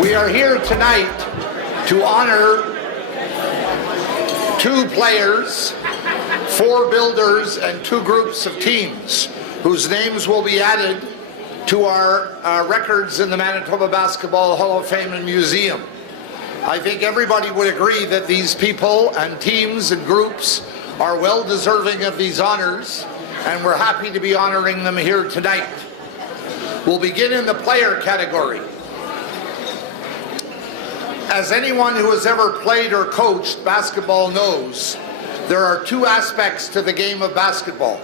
We are here tonight to honor 2 players, 4 builders, and 2 groups of teams whose names will be added to our records in the Manitoba Basketball Hall of Fame and Museum. I think everybody would agree that these people and teams and groups are well deserving of these honors, and we're happy to be honoring them here tonight. We'll begin in the player category. As anyone who has ever played or coached basketball knows, there are 2 aspects to the game of basketball.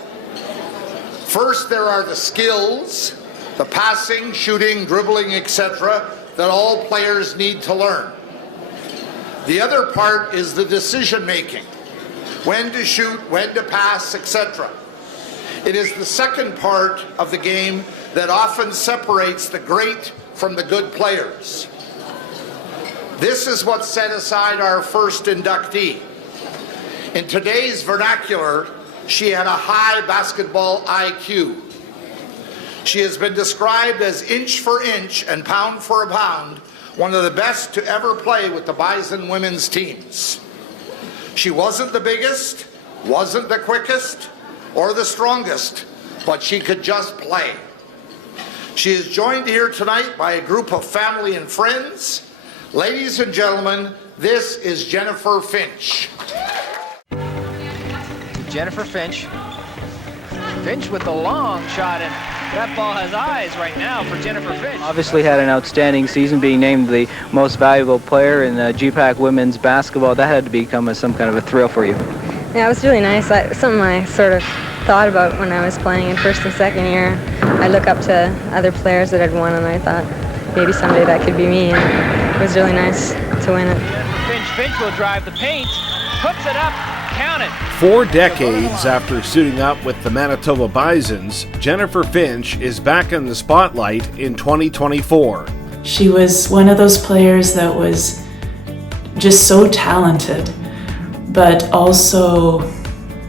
First, there are the skills, the passing, shooting, dribbling, etc., that all players need to learn. The other part is the decision making, when to shoot, when to pass, etc. It is the second part of the game that often separates the great from the good players. This is what set aside our first inductee. In today's vernacular, she had a high basketball IQ. She has been described as inch for inch and pound for pound, one of the best to ever play with the Bison women's teams. She wasn't the biggest, wasn't the quickest, or the strongest, but she could just play. She is joined here tonight by a group of family and friends. Ladies and gentlemen, this is Jennifer Finch. Jennifer Finch. Finch with the long shot, and that ball has eyes right now for Jennifer Finch. Obviously had an outstanding season, being named the most valuable player in GPAC women's basketball. That had to become some kind of a thrill for you. Yeah, it was really nice. Something I sort of thought about when I was playing in first and second year. I look up to other players that had won, and I thought maybe someday that could be me. And it was really nice to win it. Finch will drive the paint, hooks it up, count it. 4 decades after suiting up with the Manitoba Bisons, Jennifer Finch is back in the spotlight in 2024. She was one of those players that was just so talented, but also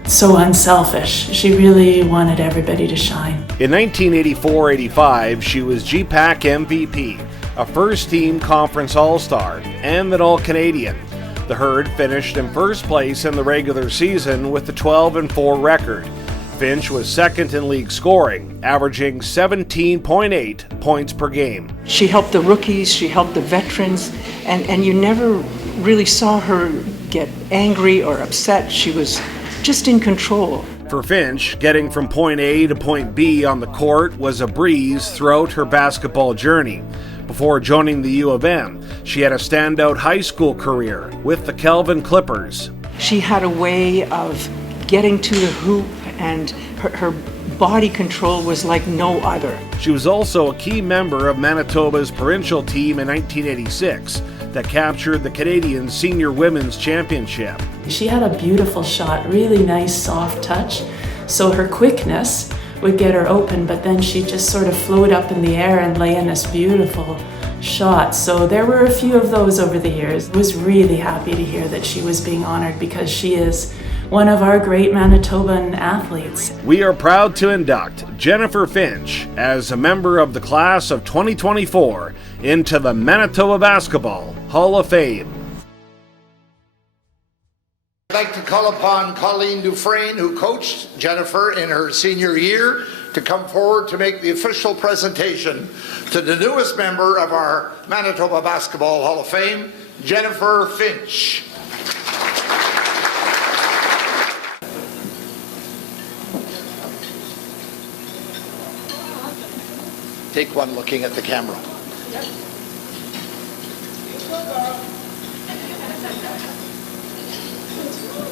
so unselfish. She really wanted everybody to shine. In 1984-85, she was GPAC MVP, a first-team conference All-Star, and an All-Canadian. The Herd finished in first place in the regular season with a 12-4 record. Finch was second in league scoring, averaging 17.8 points per game. She helped the rookies, she helped the veterans, and you never really saw her get angry or upset. She was just in control. For Finch, getting from point A to point B on the court was a breeze throughout her basketball journey. Before joining the U of M, she had a standout high school career with the Kelvin Clippers. She had a way of getting to the hoop, and her body control was like no other. She was also a key member of Manitoba's provincial team in 1986 that captured the Canadian Senior Women's Championship. She had a beautiful shot, really nice soft touch, so her quickness would get her open, but then she'd just sort of float up in the air and lay in this beautiful shot. So there were a few of those over the years. I was really happy to hear that she was being honored because she is one of our great Manitoban athletes. We are proud to induct Jennifer Finch as a member of the class of 2024 into the Manitoba Basketball Hall of Fame. I'd like to call upon Colleen Dufresne, who coached Jennifer in her senior year, to come forward to make the official presentation to the newest member of our Manitoba Basketball Hall of Fame, Jennifer Finch. Take one looking at the camera.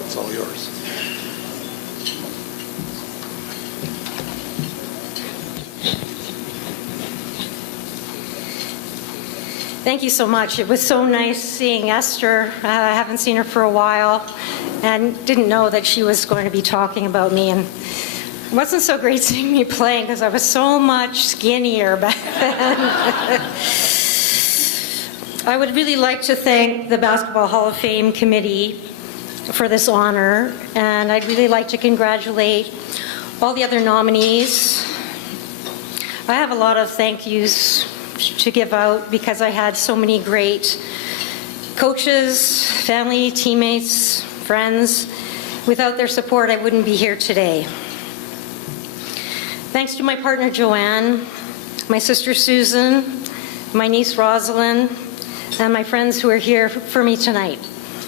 It's all yours. Thank you so much. It was so nice seeing Esther. I haven't seen her for a while and didn't know that she was going to be talking about me. And it wasn't so great seeing me playing because I was so much skinnier back then. I would really like to thank the Basketball Hall of Fame committee for this honor, and I'd really like to congratulate all the other nominees. I have a lot of thank yous to give out because I had so many great coaches, family, teammates, friends. Without their support, I wouldn't be here today. Thanks to my partner Joanne, my sister Susan, my niece Rosalind, and my friends who are here for me tonight.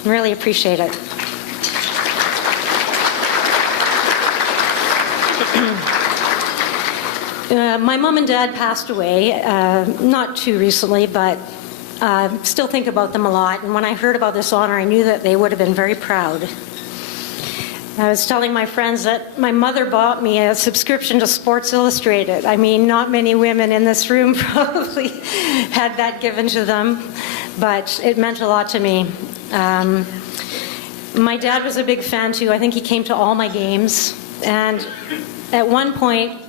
Really appreciate it. My mom and dad passed away, not too recently, but still think about them a lot. And when I heard about this honor, I knew that they would have been very proud. I was telling my friends that my mother bought me a subscription to Sports Illustrated. I mean, not many women in this room probably had that given to them, but it meant a lot to me. My dad was a big fan too. I think he came to all my games. And at one point,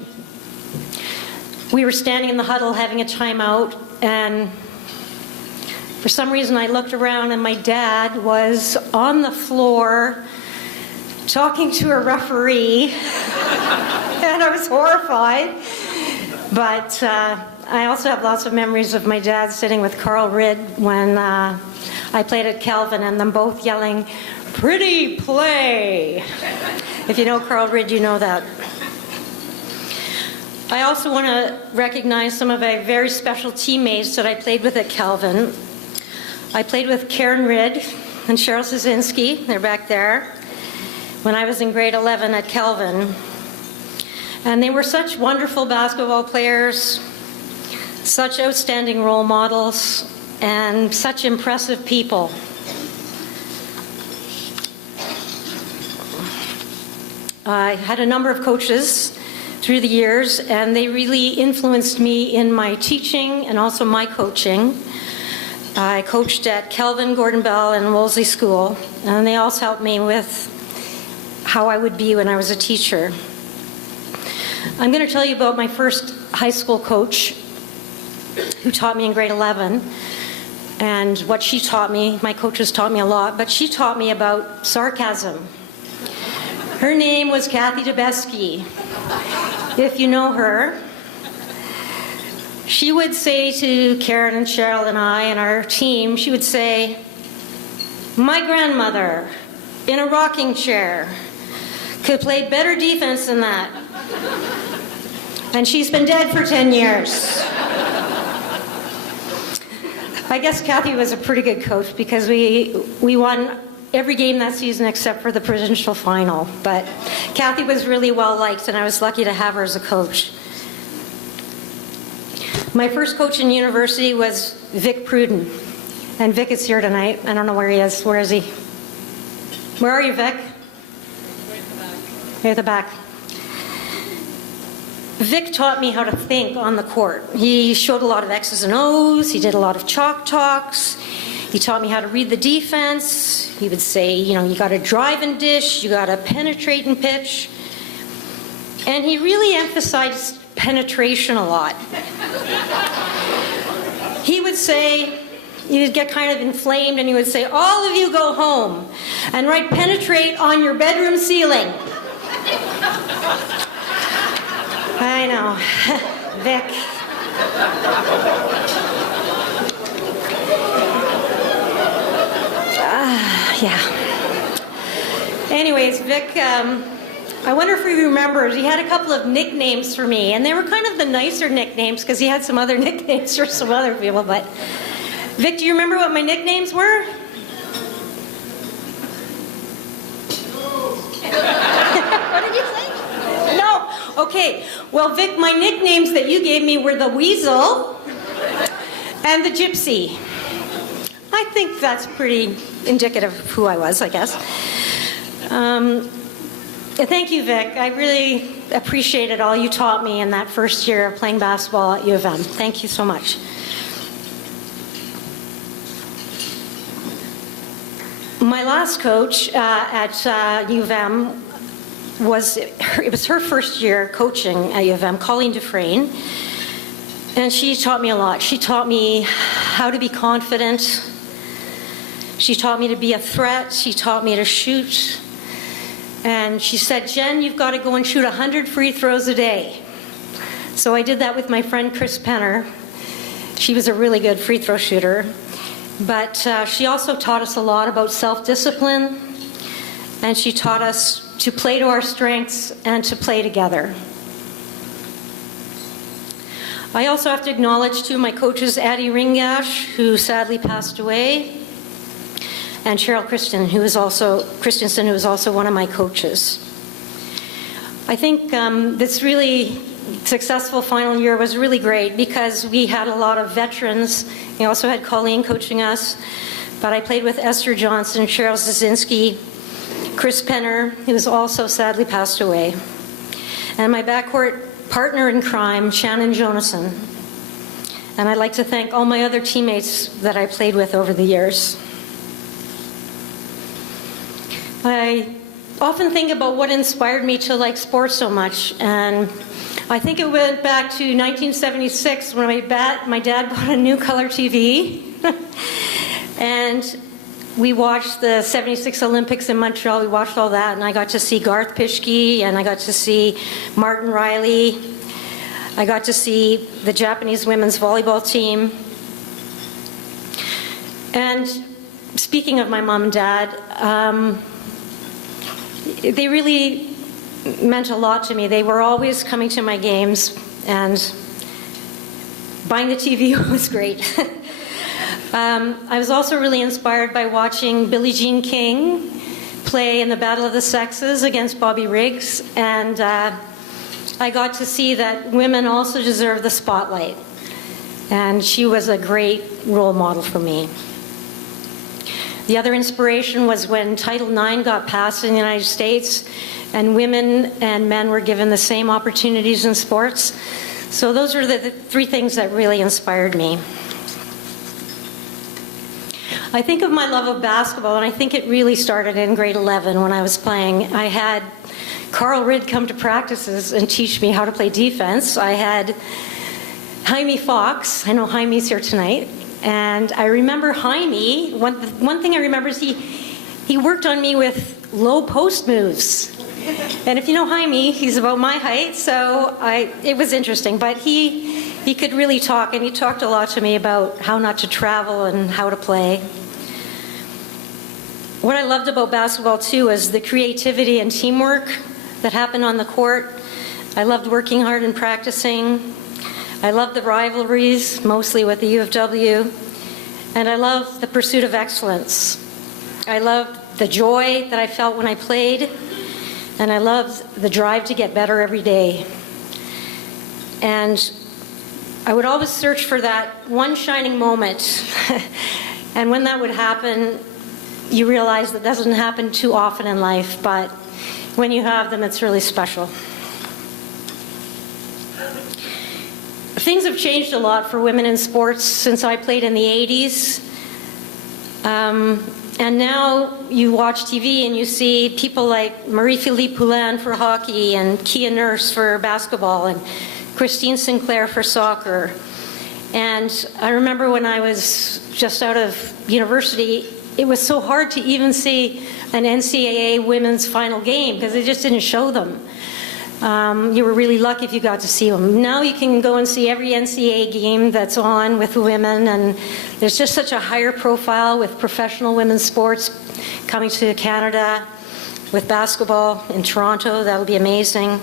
we were standing in the huddle having a timeout, and for some reason I looked around and my dad was on the floor talking to a referee, and I was horrified. But I also have lots of memories of my dad sitting with Carl Ridd when I played at Calvin, and them both yelling, "Pretty play!" If you know Carl Ridd, you know that. I also want to recognize some of my very special teammates that I played with at Calvin. I played with Karen Ridd and Cheryl Szynski, they're back there, when I was in grade 11 at Calvin. And they were such wonderful basketball players, such outstanding role models, and such impressive people. I had a number of coaches through the years, and they really influenced me in my teaching and also my coaching. I coached at Kelvin, Gordon Bell, and Wolseley School, and they also helped me with how I would be when I was a teacher. I'm going to tell you about my first high school coach who taught me in grade 11, and what she taught me. My coaches taught me a lot, but she taught me about sarcasm. Her name was Kathy Debeski. If you know her, she would say to Karen and Cheryl and I and our team, she would say, "My grandmother in a rocking chair could play better defense than that. And she's been dead for 10 years." I guess Kathy was a pretty good coach because we won every game that season except for the provincial final. But Kathy was really well liked, and I was lucky to have her as a coach. My first coach in university was Vic Pruden, and Vic is here tonight. I don't know where he is. Where is he? Where are you, Vic? Right at the back. Vic taught me how to think on the court. He showed a lot of X's and O's. He did a lot of chalk talks. He taught me how to read the defense. He would say, you know, you got to drive and dish, you got to penetrate and pitch. And he really emphasized penetration a lot. He would say, you would get kind of inflamed, and he would say, "All of you go home and write penetrate on your bedroom ceiling." I know. Vic. Yeah. Anyways, Vic, I wonder if he remembers, he had a couple of nicknames for me, and they were kind of the nicer nicknames because he had some other nicknames for some other people. But Vic, do you remember what my nicknames were? What did you say? No. Okay. Well, Vic, my nicknames that you gave me were the Weasel and the Gypsy. I think that's pretty indicative of who I was, I guess. Thank you, Vic. I really appreciated all you taught me in that first year of playing basketball at U of M. Thank you so much. My last coach at U of M it was her first year coaching at U of M, Colleen Dufresne, and she taught me a lot. She taught me how to be confident. She taught me to be a threat. She taught me to shoot. And she said, "Jen, you've got to go and shoot 100 free throws a day." So I did that with my friend Chris Penner. She was a really good free throw shooter. But she also taught us a lot about self-discipline, and she taught us to play to our strengths and to play together. I also have to acknowledge too my coaches, Addie Ringash, who sadly passed away, and Cheryl Christensen, who was also one of my coaches. I think this really successful final year was really great because we had a lot of veterans. We also had Colleen coaching us, but I played with Esther Johnson, Cheryl Zazinski, Chris Penner, who was also sadly passed away, and my backcourt partner in crime, Shannon Jonason. And I'd like to thank all my other teammates that I played with over the years. I often think about what inspired me to like sports so much, and I think it went back to 1976 when my dad bought a new color TV, and we watched the 76 Olympics in Montreal. We watched all that, and I got to see Garth Pischke, and I got to see Martin Riley. I got to see the Japanese women's volleyball team. And speaking of my mom and dad, they really meant a lot to me. They were always coming to my games, and buying the TV was great. I was also really inspired by watching Billie Jean King play in the Battle of the Sexes against Bobby Riggs, and I got to see that women also deserve the spotlight, and she was a great role model for me. The other inspiration was when Title IX got passed in the United States, and women and men were given the same opportunities in sports. So those are the three things that really inspired me. I think of my love of basketball, and I think it really started in grade 11 when I was playing. I had Carl Ridd come to practices and teach me how to play defense. I had Jaime Fox. I know Jaime's here tonight. And I remember Jaime, one thing I remember is he worked on me with low post moves. And if you know Jaime, he's about my height, so it was interesting. But he could really talk, and he talked a lot to me about how not to travel and how to play. What I loved about basketball, too, was the creativity and teamwork that happened on the court. I loved working hard and practicing. I loved the rivalries, mostly with the U of W. And I loved the pursuit of excellence. I loved the joy that I felt when I played. And I loved the drive to get better every day. And I would always search for that one shining moment. And when that would happen, you realize that doesn't happen too often in life, but when you have them, it's really special. Things have changed a lot for women in sports since I played in the 80s. And now you watch TV and you see people like Marie-Philippe Poulin for hockey and Kia Nurse for basketball and Christine Sinclair for soccer. And I remember when I was just out of university, it was so hard to even see an NCAA women's final game because they just didn't show them. You were really lucky if you got to see them. Now you can go and see every NCAA game that's on with women, and there's just such a higher profile with professional women's sports coming to Canada, with basketball in Toronto. That would be amazing.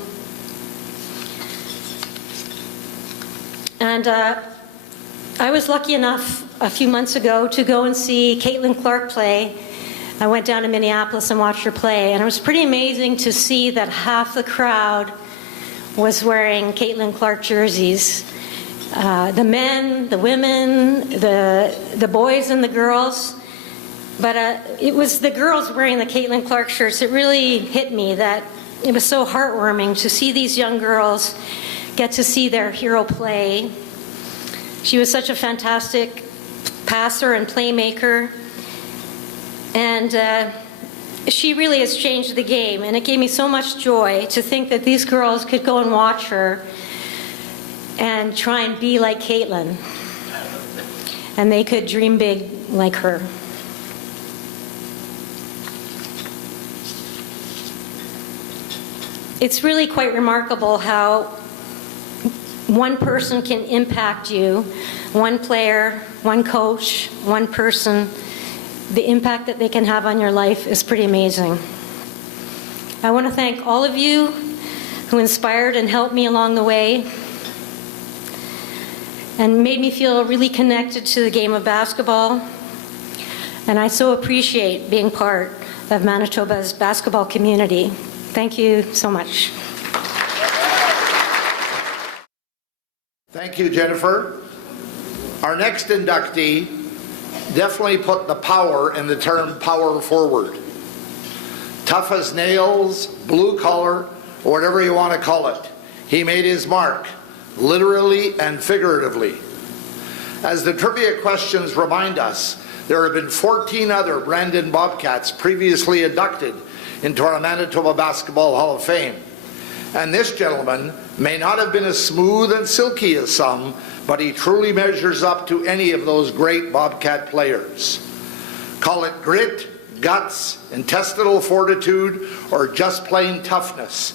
And I was lucky enough a few months ago to go and see Caitlin Clark play. I went down to Minneapolis and watched her play, and it was pretty amazing to see that half the crowd was wearing Caitlin Clark jerseys. The men, the women, the boys and the girls. But it was the girls wearing the Caitlin Clark shirts. It really hit me that it was so heartwarming to see these young girls get to see their hero play. She was such a fantastic passer and playmaker. And she really has changed the game. And it gave me so much joy to think that these girls could go and watch her and try and be like Caitlin. And they could dream big like her. It's really quite remarkable how one person can impact you, one player, one coach, one person, the impact that they can have on your life is pretty amazing. I want to thank all of you who inspired and helped me along the way and made me feel really connected to the game of basketball. And I so appreciate being part of Manitoba's basketball community. Thank you so much. Thank you, Jennifer. Our next inductee definitely put the power in the term power forward. Tough as nails, blue collar, or whatever you want to call it. He made his mark, literally and figuratively. As the trivia questions remind us, there have been 14 other Brandon Bobcats previously inducted into our Manitoba Basketball Hall of Fame. And this gentleman may not have been as smooth and silky as some, but he truly measures up to any of those great Bobcat players. Call it grit, guts, intestinal fortitude, or just plain toughness.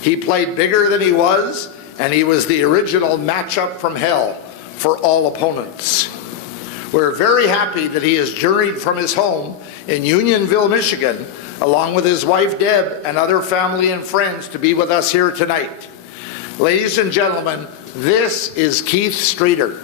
He played bigger than he was, and he was the original matchup from hell for all opponents. We're very happy that he has journeyed from his home in Unionville, Michigan, along with his wife Deb and other family and friends to be with us here tonight. Ladies and gentlemen, this is Keith Strieter.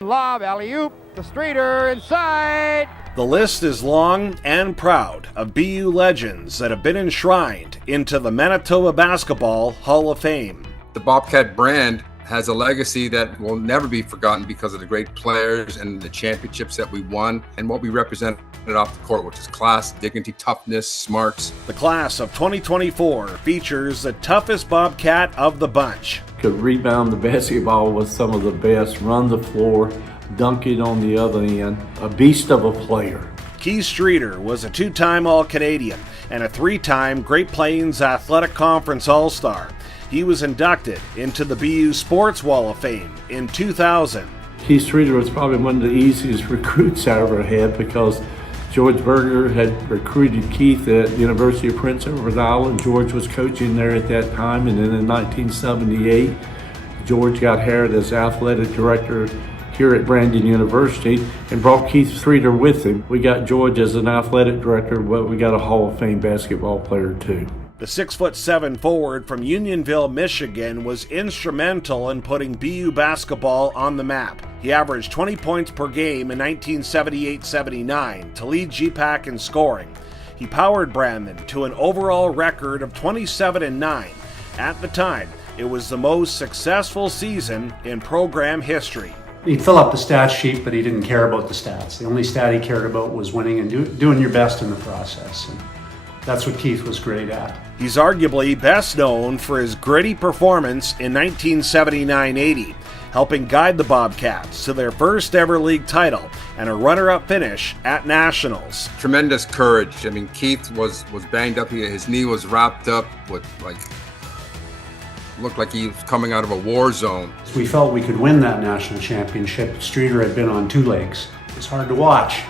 Lob, alley-oop, the Strieter inside. The list is long and proud of BU legends that have been enshrined into the Manitoba Basketball Hall of Fame. The Bobcat brand has a legacy that will never be forgotten because of the great players and the championships that we won and what we represented off the court, which is class, dignity, toughness, smarts. The class of 2024 features the toughest Bobcat of the bunch. Could rebound the basketball with some of the best, run the floor, dunk it on the other end. A beast of a player. Keith Strieter was a two-time All-Canadian and a three-time Great Plains Athletic Conference All-Star. He was inducted into the BU Sports Wall of Fame in 2000. Keith Strieter was probably one of the easiest recruits I ever had because George Berger had recruited Keith at University of Prince Edward Island. George was coaching there at that time, and then in 1978, George got hired as athletic director here at Brandon University and brought Keith Strieter with him. We got George as an athletic director, but we got a Hall of Fame basketball player too. The 6'7" forward from Unionville, Michigan was instrumental in putting BU basketball on the map. He averaged 20 points per game in 1978-79 to lead GPAC in scoring. He powered Brandon to an overall record of 27-9. At the time, it was the most successful season in program history. He'd fill up the stat sheet, but he didn't care about the stats. The only stat he cared about was winning and doing your best in the process. And that's what Keith was great at. He's arguably best known for his gritty performance in 1979-80, helping guide the Bobcats to their first ever league title and a runner-up finish at Nationals. Tremendous courage. I mean, Keith was banged up. His knee was wrapped up with looked like he was coming out of a war zone. We felt we could win that national championship. Strieter had been on two legs. It was hard to watch,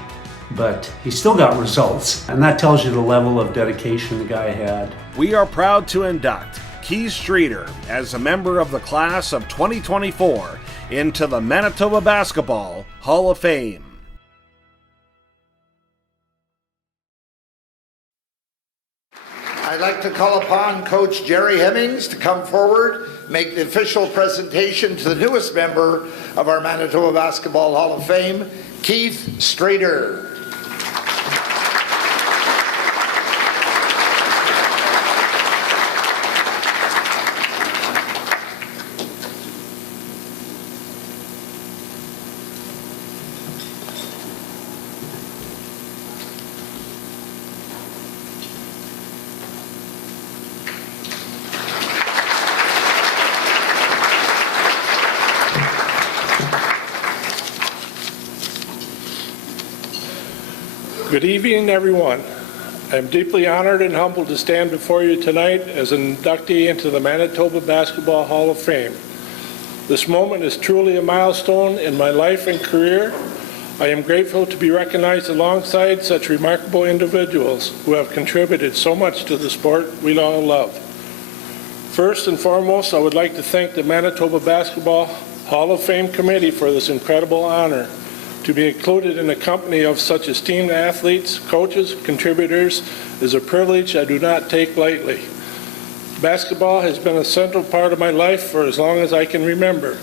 but he still got results. And that tells you the level of dedication the guy had. We are proud to induct Keith Strieter as a member of the class of 2024 into the Manitoba Basketball Hall of Fame. I'd like to call upon Coach Jerry Hemmings to come forward, make the official presentation to the newest member of our Manitoba Basketball Hall of Fame, Keith Strieter. Good evening, everyone. I'm deeply honored and humbled to stand before you tonight as an inductee into the Manitoba Basketball Hall of Fame. This moment is truly a milestone in my life and career. I am grateful to be recognized alongside such remarkable individuals who have contributed so much to the sport we all love. First and foremost, I would like to thank the Manitoba Basketball Hall of Fame Committee for this incredible honor. To be included in a company of such esteemed athletes, coaches, contributors is a privilege I do not take lightly. Basketball has been a central part of my life for as long as I can remember.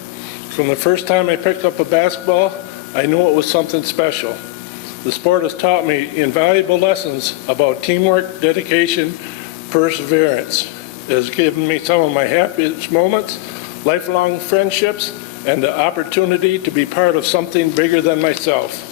From the first time I picked up a basketball, I knew it was something special. The sport has taught me invaluable lessons about teamwork, dedication, perseverance. It has given me some of my happiest moments, lifelong friendships, and the opportunity to be part of something bigger than myself.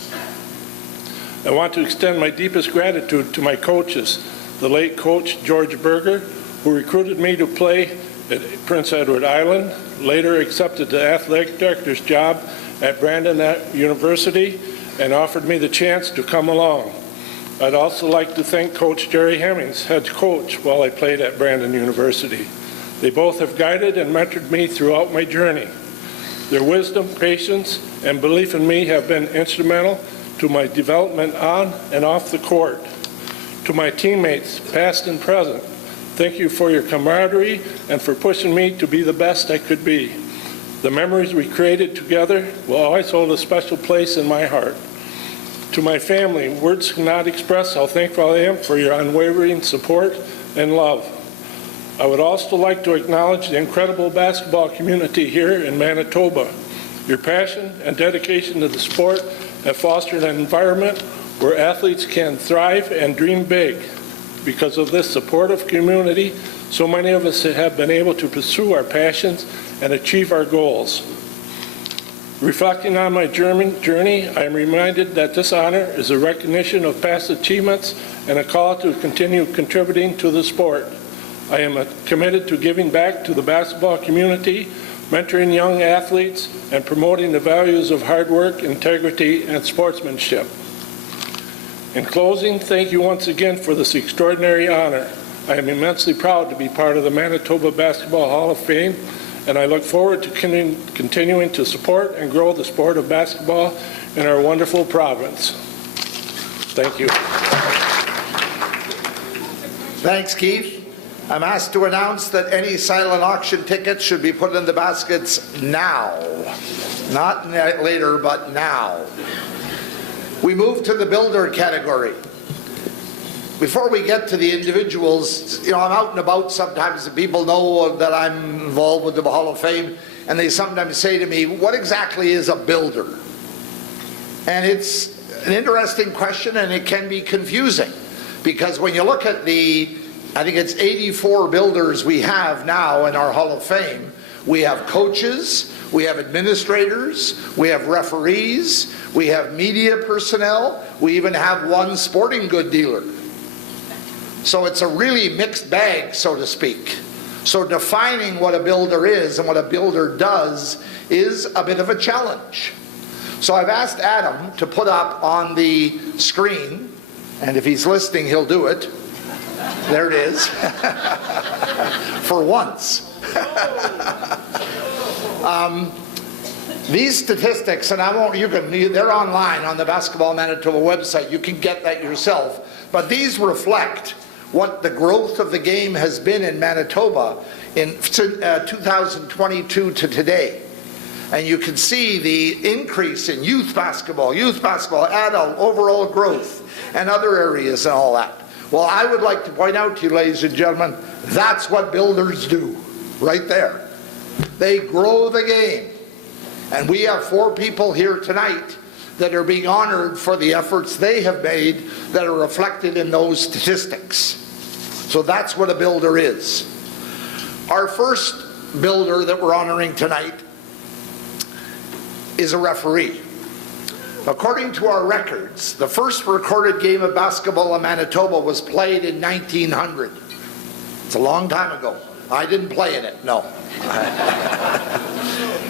I want to extend my deepest gratitude to my coaches, the late coach George Berger, who recruited me to play at Prince Edward Island, later accepted the athletic director's job at Brandon University, and offered me the chance to come along. I'd also like to thank Coach Jerry Hemmings, head coach, while I played at Brandon University. They both have guided and mentored me throughout my journey. Their wisdom, patience, and belief in me have been instrumental to my development on and off the court. To my teammates, past and present, thank you for your camaraderie and for pushing me to be the best I could be. The memories we created together will always hold a special place in my heart. To my family, words cannot express how thankful I am for your unwavering support and love. I would also like to acknowledge the incredible basketball community here in Manitoba. Your passion and dedication to the sport have fostered an environment where athletes can thrive and dream big. Because of this supportive community, so many of us have been able to pursue our passions and achieve our goals. Reflecting on my journey, I am reminded that this honor is a recognition of past achievements and a call to continue contributing to the sport. I am committed to giving back to the basketball community, mentoring young athletes, and promoting the values of hard work, integrity, and sportsmanship. In closing, thank you once again for this extraordinary honor. I am immensely proud to be part of the Manitoba Basketball Hall of Fame, and I look forward to continuing to support and grow the sport of basketball in our wonderful province. Thank you. Thanks, Keith. I'm asked to announce that any silent auction tickets should be put in the baskets now. Not later, but now. We move to the builder category. Before we get to the individuals, I'm out and about sometimes, and people know that I'm involved with the Hall of Fame, and they sometimes say to me, what exactly is a builder? And it's an interesting question, and it can be confusing, because when you look at I think it's 84 builders we have now in our Hall of Fame. We have coaches, we have administrators, we have referees, we have media personnel, we even have one sporting good dealer. So it's a really mixed bag, so to speak. So defining what a builder is and what a builder does is a bit of a challenge. So I've asked Adam to put up on the screen, and if he's listening, he'll do it. There it is. For once. These statistics, and they're online on the Basketball Manitoba website. You can get that yourself. But these reflect what the growth of the game has been in Manitoba in 2022 to today. And you can see the increase in youth basketball, adult, overall growth, and other areas and all that. Well, I would like to point out to you, ladies and gentlemen, that's what builders do, right there. They grow the game. And we have 4 people here tonight that are being honored for the efforts they have made that are reflected in those statistics. So that's what a builder is. Our first builder that we're honoring tonight is a referee. According to our records, the first recorded game of basketball in Manitoba was played in 1900. It's a long time ago. I didn't play in it, no.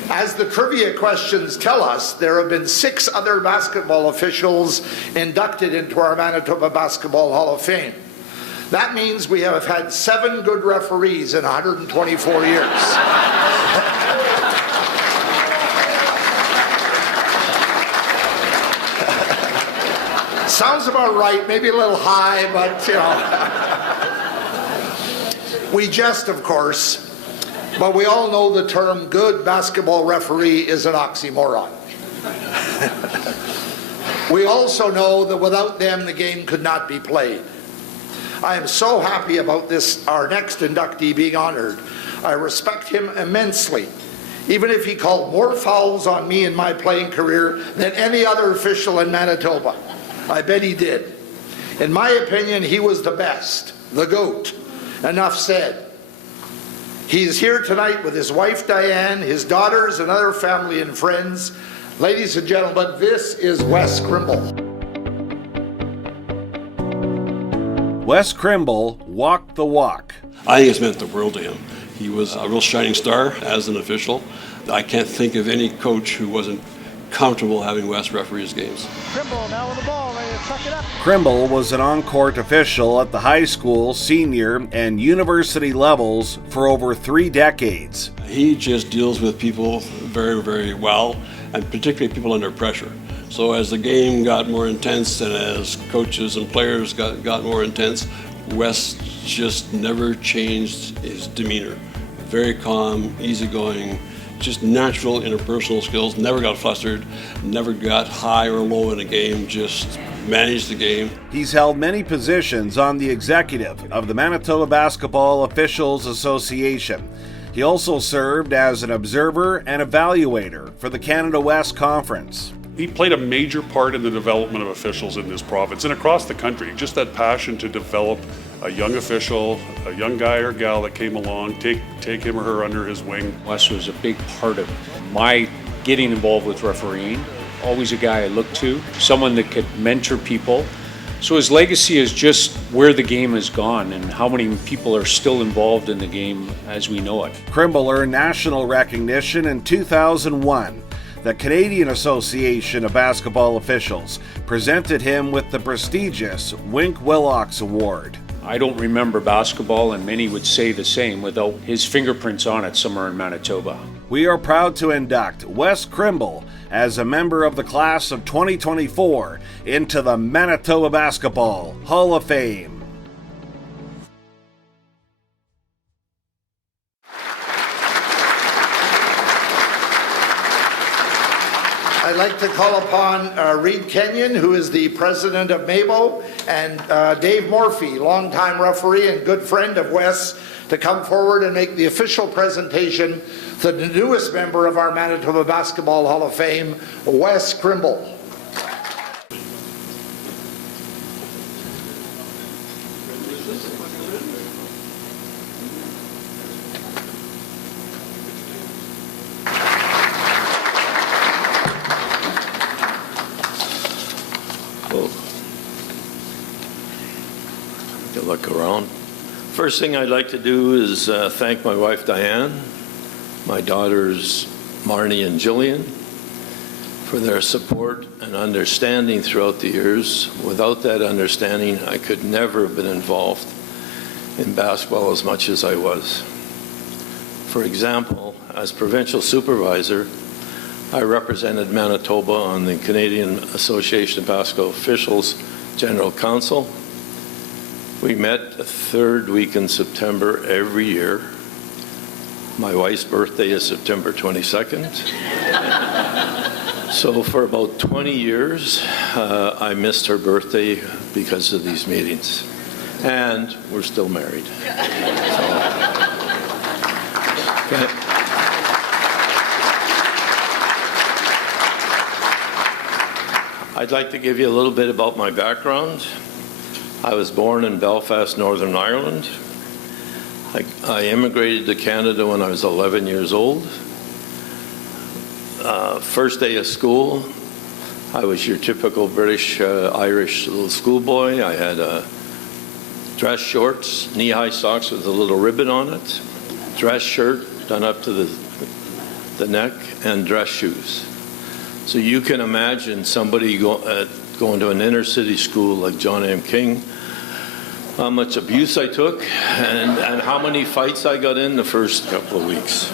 As the trivia questions tell us, there have been 6 other basketball officials inducted into our Manitoba Basketball Hall of Fame. That means we have had 7 good referees in 124 years. Sounds about right, maybe a little high, but we jest, of course. But we all know the term good basketball referee is an oxymoron. We also know that without them the game could not be played. I am so happy about this, our next inductee being honored. I respect him immensely, even if he called more fouls on me in my playing career than any other official in Manitoba. I bet he did. In my opinion, he was the best, the GOAT. Enough said. He's here tonight with his wife Diane, his daughters, and other family and friends. Ladies and gentlemen, this is Wes Crymble. Wes Crymble walked the walk. I think it's meant the world to him. He was a real shining star as an official. I can't think of any coach who wasn't comfortable having Wes referee his games. Crymble now with the ball, ready to truck it up. Crymble was an on-court official at the high school, senior, and university levels for over 3 decades. He just deals with people very, very well, and particularly people under pressure. So as the game got more intense and as coaches and players got more intense, Wes just never changed his demeanor. Very calm, easygoing, just natural interpersonal skills, never got flustered, never got high or low in a game, just managed the game. He's held many positions on the executive of the Manitoba Basketball Officials Association. He also served as an observer and evaluator for the Canada West Conference. He played a major part in the development of officials in this province and across the country. Just that passion to develop a young official, a young guy or gal that came along, take him or her under his wing. Wes was a big part of my getting involved with refereeing. Always a guy I looked to, someone that could mentor people. So his legacy is just where the game has gone and how many people are still involved in the game as we know it. Crymble earned national recognition in 2001. The Canadian Association of Basketball Officials presented him with the prestigious Wink Willox Award. I don't remember basketball, and many would say the same, without his fingerprints on it somewhere in Manitoba. We are proud to induct Wes Crymble as a member of the class of 2024 into the Manitoba Basketball Hall of Fame. I'd like to call upon Reed Kenyon, who is the president of MABO, and Dave Morphy, longtime referee and good friend of Wes, to come forward and make the official presentation to the newest member of our Manitoba Basketball Hall of Fame, Wes Crymble. Look around. First thing I'd like to do is thank my wife Diane, my daughters Marnie and Jillian for their support and understanding throughout the years. Without that understanding, I could never have been involved in basketball as much as I was. For example, as provincial supervisor, I represented Manitoba on the Canadian Association of Basketball Officials General Council. We met the 3rd week in September every year. My wife's birthday is September 22nd. So for about 20 years, I missed her birthday because of these meetings. And we're still married. I'd like to give you a little bit about my background. I was born in Belfast, Northern Ireland. I immigrated to Canada when I was 11 years old. First day of school, I was your typical British, Irish little schoolboy. I had dress shorts, knee-high socks with a little ribbon on it, dress shirt done up to the neck, and dress shoes. So you can imagine somebody going to an inner-city school like John M. King, how much abuse I took and how many fights I got in the first couple of weeks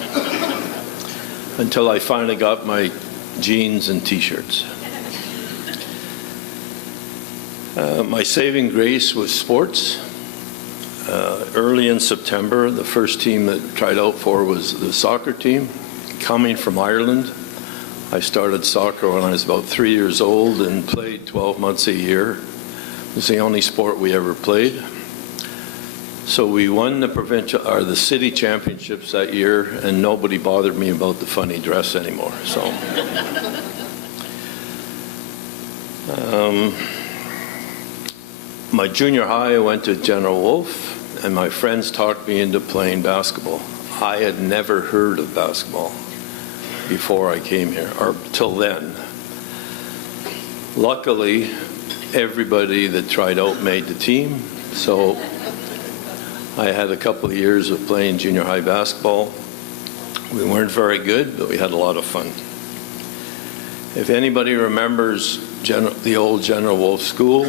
until I finally got my jeans and T-shirts. My saving grace was sports. Early in September, the first team that tried out for was the soccer team, coming from Ireland. I started soccer when I was about 3 years old and played 12 months a year. It was the only sport we ever played. So we won the city championships that year, and nobody bothered me about the funny dress anymore. So, my junior high, I went to General Wolfe, and my friends talked me into playing basketball. I had never heard of basketball before I came here, or till then. Luckily, everybody that tried out made the team, so I had a couple of years of playing junior high basketball. We weren't very good, but we had a lot of fun. If anybody remembers the old General Wolfe School,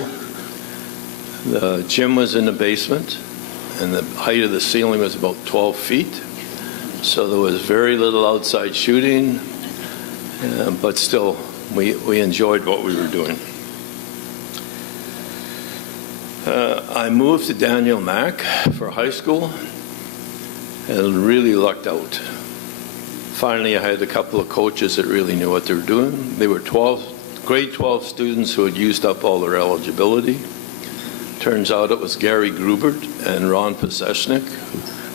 the gym was in the basement, and the height of the ceiling was about 12 feet. So there was very little outside shooting, but still, we enjoyed what we were doing. I moved to Daniel Mac for high school and really lucked out. Finally, I had a couple of coaches that really knew what they were doing. They were grade 12 students who had used up all their eligibility. Turns out it was Gary Grubert and Ron Pasechnik,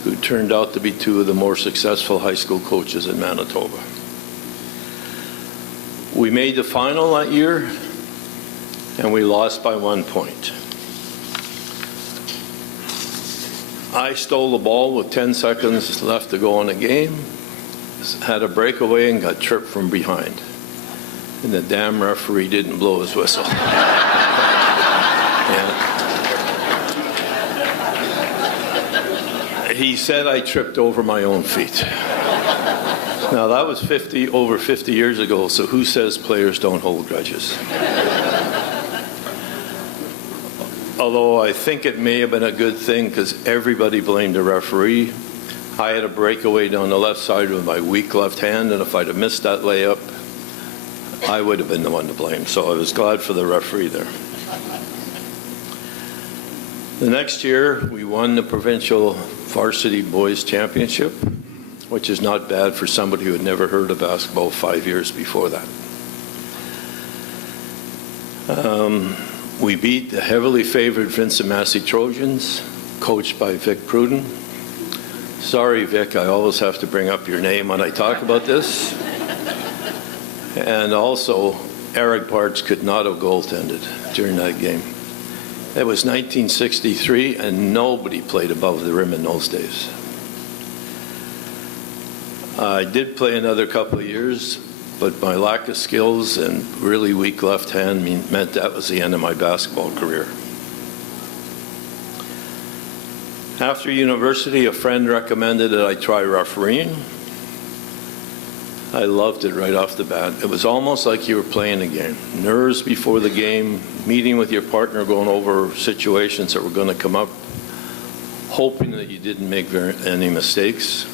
who turned out to be two of the more successful high school coaches in Manitoba. We made the final that year, and we lost by 1 point. I stole the ball with 10 seconds left to go in the game, had a breakaway and got tripped from behind. And the damn referee didn't blow his whistle. He said I tripped over my own feet. Now that was over 50 years ago, so who says players don't hold grudges? Although I think it may have been a good thing because everybody blamed the referee. I had a breakaway down the left side with my weak left hand, and if I'd have missed that layup, I would have been the one to blame. So I was glad for the referee there. The next year, we won the provincial varsity boys championship, which is not bad for somebody who had never heard of basketball 5 years before that. We beat the heavily favored Vincent Massey Trojans, coached by Vic Pruden. Sorry, Vic, I always have to bring up your name when I talk about this. And also, Eric Parts could not have goaltended during that game. It was 1963, and nobody played above the rim in those days. I did play another couple of years, but my lack of skills and really weak left hand meant that was the end of my basketball career. After university, a friend recommended that I try refereeing. I loved it right off the bat. It was almost like you were playing a game. Nerves before the game, meeting with your partner, going over situations that were going to come up, hoping that you didn't make any mistakes.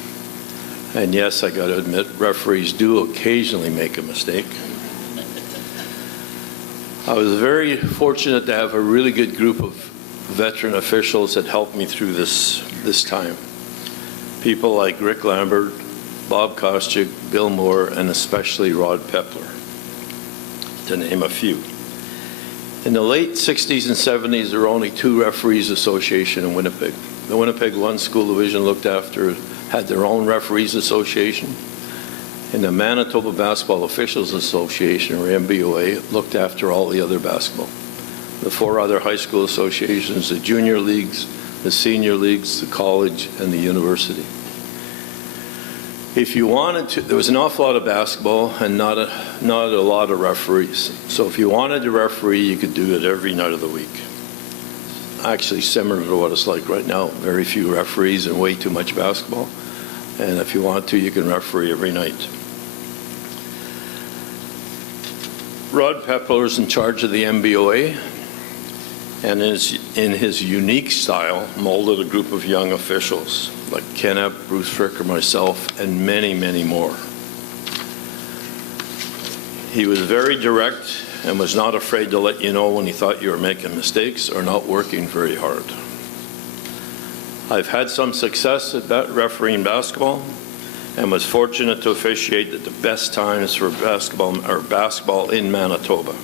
And yes, I got to admit, referees do occasionally make a mistake. I was very fortunate to have a really good group of veteran officials that helped me through this time. People like Rick Lambert, Bob Kostyk, Bill Moore, and especially Rod Pepler, to name a few. In the late 60s and 70s, there were only 2 referees association in Winnipeg. The Winnipeg 1 School Division had their own referees association, and the Manitoba Basketball Officials Association, or MBOA, looked after all the other basketball. The 4 other high school associations, the junior leagues, the senior leagues, the college, and the university. If you wanted to, there was an awful lot of basketball and not a lot of referees. So if you wanted to referee, you could do it every night of the week. Actually similar to what it's like right now. Very few referees and way too much basketball. And if you want to, you can referee every night. Rod Pepler is in charge of the MBOA, and in his unique style, molded a group of young officials like Ken Epp, Bruce Frick, or myself, and many, many more. He was very direct and was not afraid to let you know when he thought you were making mistakes or not working very hard. I've had some success at refereeing basketball and was fortunate to officiate at the best times for basketball in Manitoba.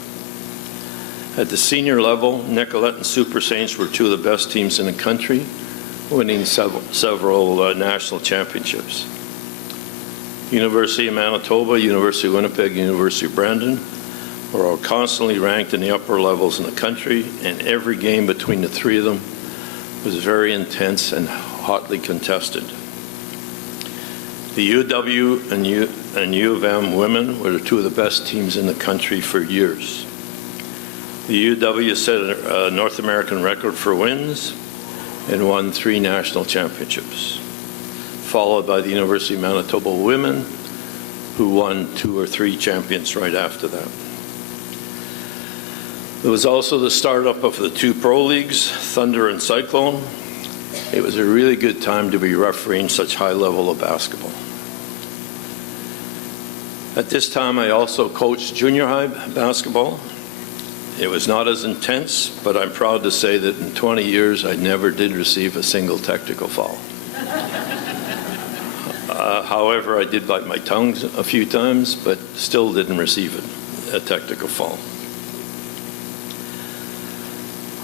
At the senior level, Nicollet and Super Saints were two of the best teams in the country, winning several national championships. University of Manitoba, University of Winnipeg, University of Brandon were all constantly ranked in the upper levels in the country, and every game between the three of them was very intense and hotly contested. The UW and U of M women were two of the best teams in the country for years. The UW set a North American record for wins and won 3 national championships, followed by the University of Manitoba women, who won 2 or 3 champions right after that. It was also the startup of the 2 pro leagues, Thunder and Cyclone. It was a really good time to be refereeing such high level of basketball. At this time, I also coached junior high basketball. It was not as intense, but I'm proud to say that in 20 years, I never did receive a single technical foul. However, I did bite my tongue a few times, but still didn't receive a technical foul.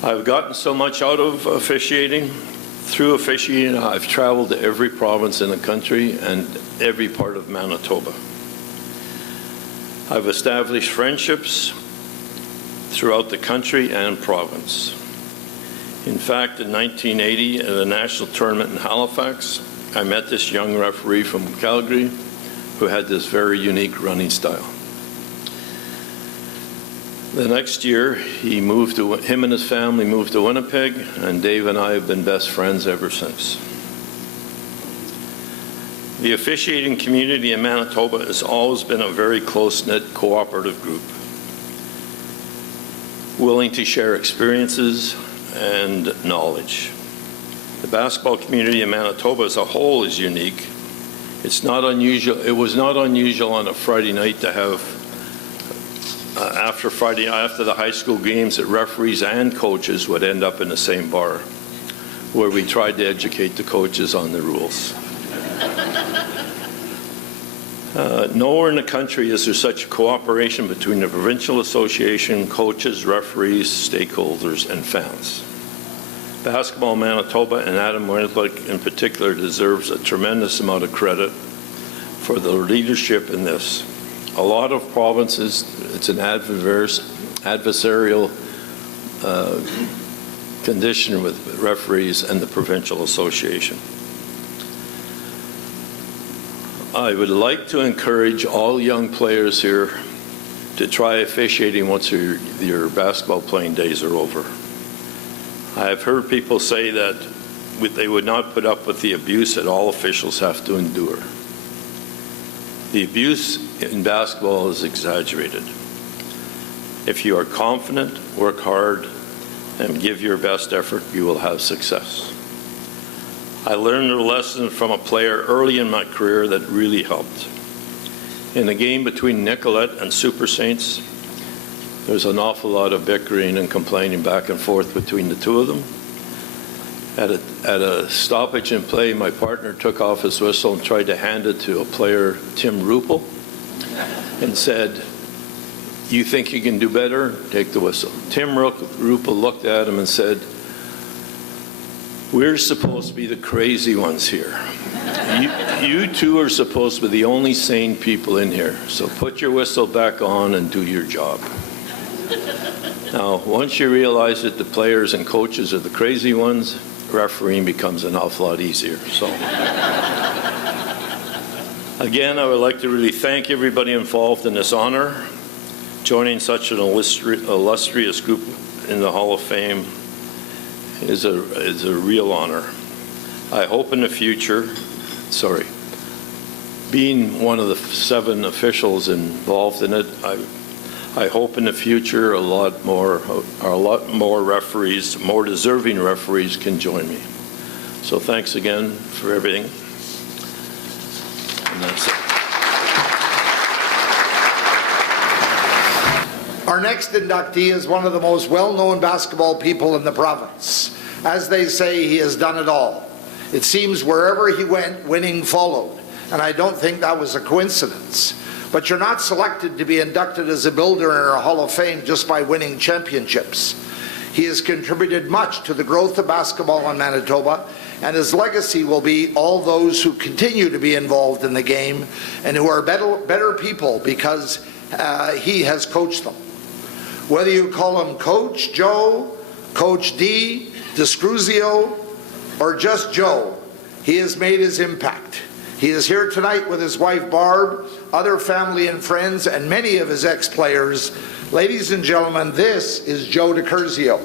I've gotten so much out of officiating. Through officiating, I've traveled to every province in the country and every part of Manitoba. I've established friendships throughout the country and province. In fact, in 1980, at a national tournament in Halifax, I met this young referee from Calgary who had this very unique running style. The next year, him and his family moved to Winnipeg, and Dave and I have been best friends ever since. The officiating community in Manitoba has always been a very close-knit, cooperative group, willing to share experiences and knowledge. The basketball community in Manitoba as a whole is unique. It's not unusual. It was not unusual on a Friday night to have, after the high school games, that referees and coaches would end up in the same bar, where we tried to educate the coaches on the rules. Nowhere in the country is there such cooperation between the provincial association, coaches, referees, stakeholders, and fans. Basketball Manitoba, and Adam Wedlake in particular, deserves a tremendous amount of credit for the leadership in this. A lot of provinces, it's an adversarial condition with referees and the provincial association. I would like to encourage all young players here to try officiating once your basketball playing days are over. I have heard people say that they would not put up with the abuse that all officials have to endure. The abuse in basketball is exaggerated. If you are confident, work hard, and give your best effort, you will have success. I learned a lesson from a player early in my career that really helped. In the game between Nicollet and Super Saints, there's an awful lot of bickering and complaining back and forth between the two of them. At a stoppage in play, my partner took off his whistle and tried to hand it to a player, Tim Ruppel, and said, "You think you can do better? Take the whistle." Tim Ruppel looked at him and said, "We're supposed to be the crazy ones here. You two are supposed to be the only sane people in here, so put your whistle back on and do your job." Now, once you realize that the players and coaches are the crazy ones, refereeing becomes an awful lot easier. So, again, I would like to really thank everybody involved in this honor. Joining such an illustrious group in the Hall of Fame is a real honor. I hope in the future, being one of the 7 officials involved in it, I hope in the future a lot more referees, more deserving referees, can join me. So thanks again for everything. And that's it. Our next inductee is one of the most well-known basketball people in the province. As they say, he has done it all. It seems wherever he went, winning followed, and I don't think that was a coincidence. But you're not selected to be inducted as a builder in our Hall of Fame just by winning championships. He has contributed much to the growth of basketball in Manitoba, and his legacy will be all those who continue to be involved in the game and who are better people because he has coached them. Whether you call him Coach Joe, Coach D, Curzio, or just Joe, he has made his impact. He is here tonight with his wife Barb, other family and friends, and many of his ex-players. Ladies and gentlemen, this is Joe Curzio.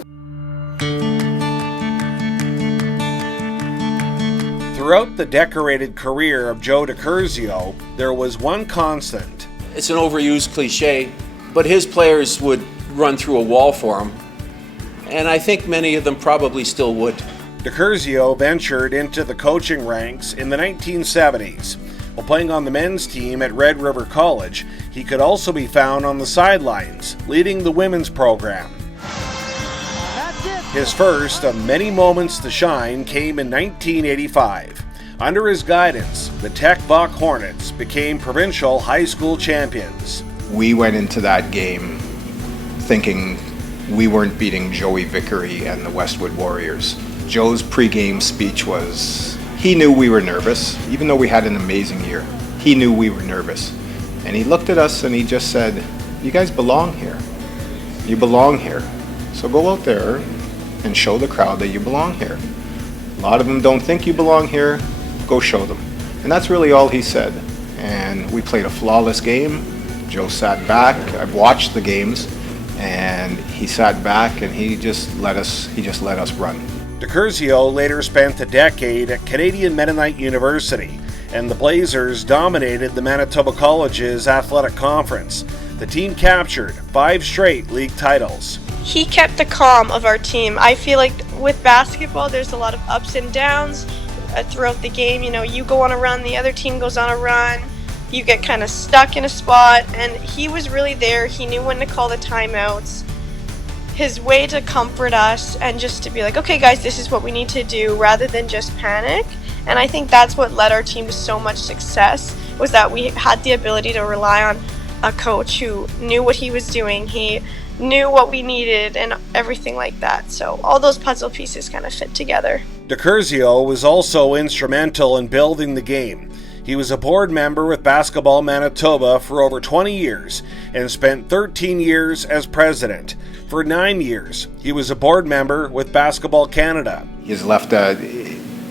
Throughout the decorated career of Joe Curzio, there was one constant. It's an overused cliche, but his players would run through a wall for him, and I think many of them probably still would. Curzio ventured into the coaching ranks in the 1970s. While playing on the men's team at Red River College, he could also be found on the sidelines, leading the women's program. His first of many moments to shine came in 1985. Under his guidance, the Tech Buck Hornets became provincial high school champions. We went into that game thinking we weren't beating Joey Vickery and the Westwood Warriors. Joe's pregame speech was, he knew we were nervous, even though we had an amazing year. He knew we were nervous. And he looked at us and he just said, you guys belong here. You belong here. So go out there and show the crowd that you belong here. A lot of them don't think you belong here. Go show them. And that's really all he said. And we played a flawless game. Joe sat back. I've watched the games. And he sat back and he just let us run. Curzio later spent a decade at Canadian Mennonite University, and the Blazers dominated the Manitoba College's athletic conference. The team captured 5 straight league titles. He kept the calm of our team. I feel like with basketball, there's a lot of ups and downs throughout the game. You know, you go on a run, the other team goes on a run, you get kind of stuck in a spot, and he was really there. He knew when to call the timeouts. His way to comfort us and just to be like, okay guys, this is what we need to do, rather than just panic. And I think that's what led our team to so much success, was that we had the ability to rely on a coach who knew what he was doing. He knew what we needed and everything like that. So all those puzzle pieces kind of fit together. Curzio was also instrumental in building the game. He was a board member with Basketball Manitoba for over 20 years and spent 13 years as president. For 9 years, he was a board member with Basketball Canada. He has left an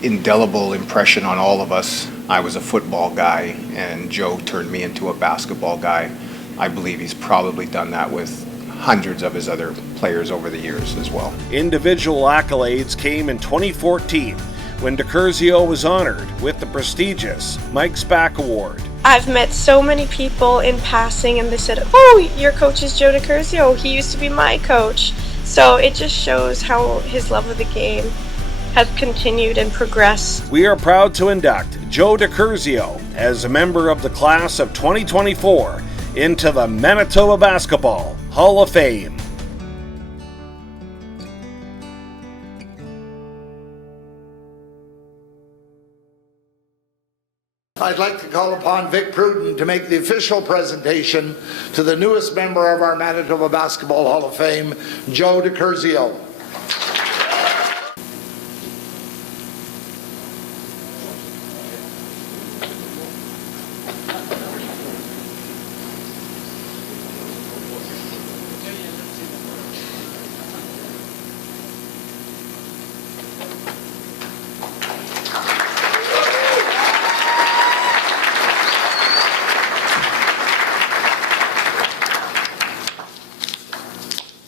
indelible impression on all of us. I was a football guy, and Joe turned me into a basketball guy. I believe he's probably done that with hundreds of his other players over the years as well. Individual accolades came in 2014 when Curzio was honored with the prestigious Mike Spack Award. I've met so many people in passing and they said, oh, your coach is Joe Curzio. He used to be my coach. So it just shows how his love of the game has continued and progressed. We are proud to induct Joe Curzio as a member of the class of 2024 into the Manitoba Basketball Hall of Fame. I'd like to call upon Vic Pruden to make the official presentation to the newest member of our Manitoba Basketball Hall of Fame, Joe Curzio.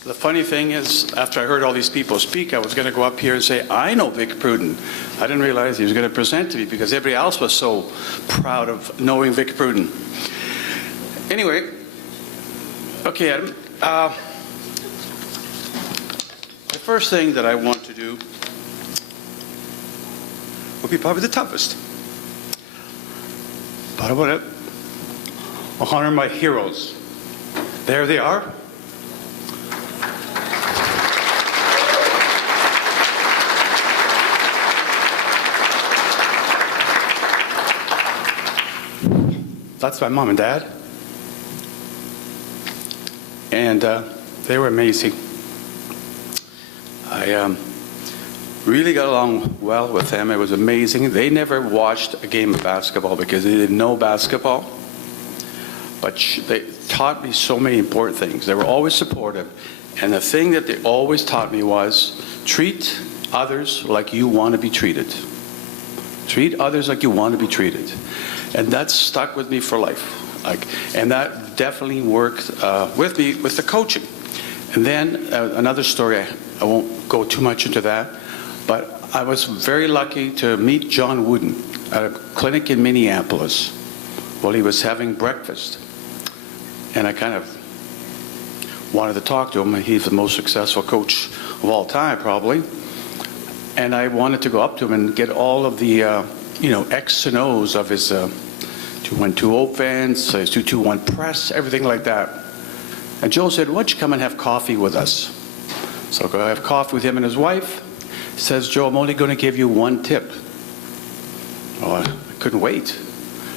The funny thing is, after I heard all these people speak, I was going to go up here and say, I know Vic Pruden. I didn't realize he was going to present to me because everybody else was so proud of knowing Vic Pruden. Anyway, okay, Adam. The first thing that I want to do will be probably the toughest. But I want to honor my heroes. There they are. That's my mom and dad. And they were amazing. I really got along well with them. It was amazing. They never watched a game of basketball because they didn't know basketball. But they taught me so many important things. They were always supportive. And the thing that they always taught me was treat others like you want to be treated. Treat others like you want to be treated. And that stuck with me for life. And that definitely worked with me with the coaching. And then another story, I won't go too much into that, but I was very lucky to meet John Wooden at a clinic in Minneapolis while he was having breakfast. And I kind of wanted to talk to him. He's the most successful coach of all time, probably. And I wanted to go up to him and get all of the, X and O's of his 2-1-2 offense, his 2-2-1 press, everything like that. And Joe said, why don't you come and have coffee with us? So I go have coffee with him and his wife. He says, Joe, I'm only going to give you one tip. Oh, I couldn't wait.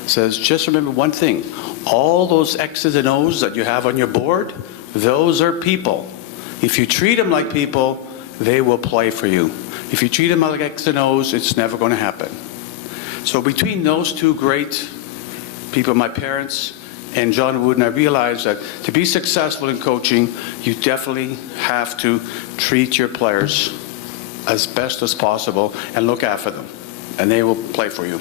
He says, just remember one thing. All those X's and O's that you have on your board, those are people. If you treat them like people, they will play for you. If you treat them like X's and O's, it's never going to happen. So between those two great people, my parents and John Wooden, I realized that to be successful in coaching, you definitely have to treat your players as best as possible and look after them, and they will play for you.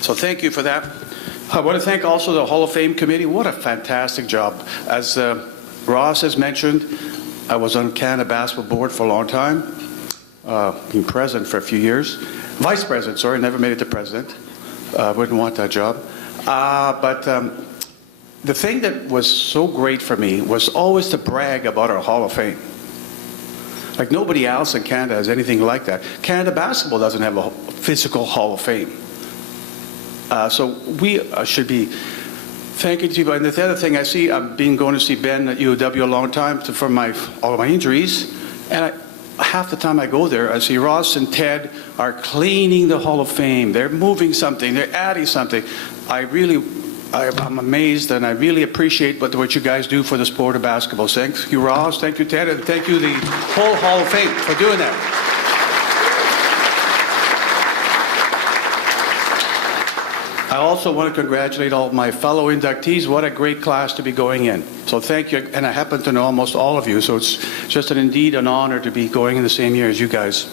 So thank you for that. I want to thank also the Hall of Fame committee. What a fantastic job. As Ross has mentioned, I was on Canada Basketball Board for a long time, being president for a few years. Vice president, sorry, never made it to president. Wouldn't want that job. But the thing that was so great for me was always to brag about our Hall of Fame. Like nobody else in Canada has anything like that. Canada Basketball doesn't have a physical Hall of Fame. So we should be thanking you. And the other thing I see, I've been going to see Ben at UW a long time for all of my injuries. And half the time I go there, I see Ross and Ted are cleaning the Hall of Fame. They're moving something. They're adding something. I'm amazed, and I really appreciate what you guys do for the sport of basketball. Thank you, Ross. Thank you, Ted. And thank you, the whole Hall of Fame, for doing that. I also want to congratulate all my fellow inductees. What a great class to be going in. So thank you. And I happen to know almost all of you, so it's just indeed an honor to be going in the same year as you guys.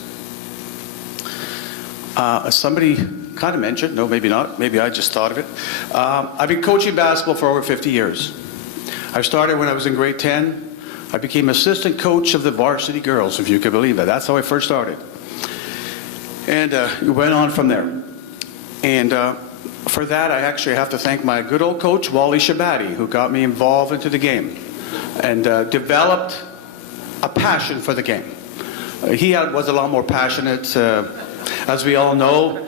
Somebody kind of mentioned, no, maybe not, maybe I just thought of it. I've been coaching basketball for over 50 years. I started when I was in grade 10. I became assistant coach of the varsity girls, if you can believe that. That's how I first started. And we went on from there. And for that, I actually have to thank my good old coach, Wally Shabatti, who got me involved into the game and developed a passion for the game. He was a lot more passionate. As we all know,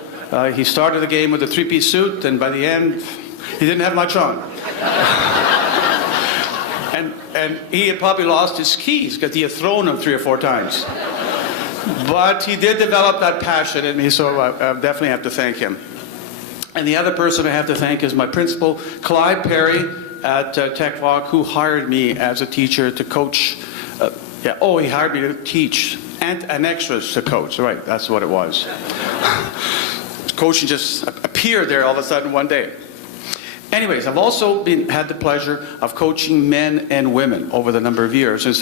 he started the game with a three-piece suit, and by the end, he didn't have much on. and he had probably lost his keys because he had thrown them 3 or 4 times. But he did develop that passion in me, so I definitely have to thank him. And the other person I have to thank is my principal, Clyde Perry at Tech Rock, who hired me as a teacher to coach. He hired me to teach and extras to coach. Right, that's what it was. Coaching just appeared there all of a sudden one day. Anyways, I've also had the pleasure of coaching men and women over the number of years. And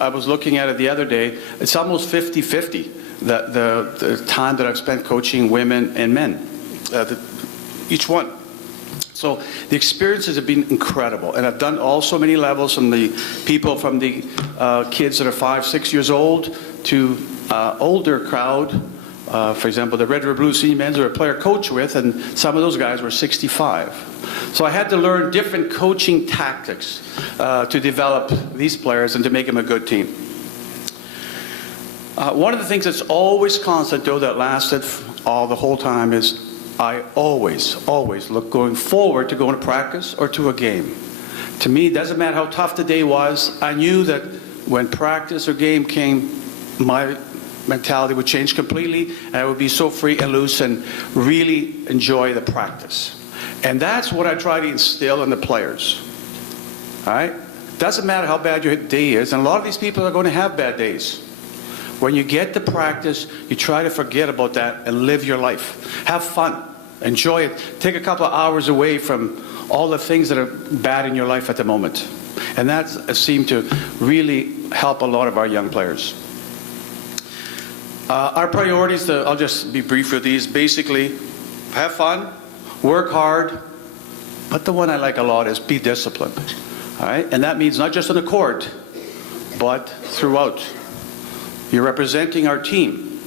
I was looking at it the other day, it's almost 50-50, the time that I've spent coaching women and men. Each one. So the experiences have been incredible, and I've done all so many levels, from the people from the kids that are 5, 6 years old to older crowd. For example, the Red River Blue Sea men's are a player coach with, and some of those guys were 65. So I had to learn different coaching tactics to develop these players and to make them a good team. One of the things that's always constant, though, that lasted the whole time is I always look going forward to going to practice or to a game. To me, it doesn't matter how tough the day was. I knew that when practice or game came, my mentality would change completely, and I would be so free and loose and really enjoy the practice. And that's what I try to instill in the players. All right? Doesn't matter how bad your day is, and a lot of these people are going to have bad days. When you get to practice, you try to forget about that and live your life. Have fun. Enjoy it. Take a couple of hours away from all the things that are bad in your life at the moment. And that seemed to really help a lot of our young players. Our priorities, I'll just be brief with these. Basically, have fun, work hard, but the one I like a lot is be disciplined. All right? And that means not just on the court, but throughout. You're representing our team,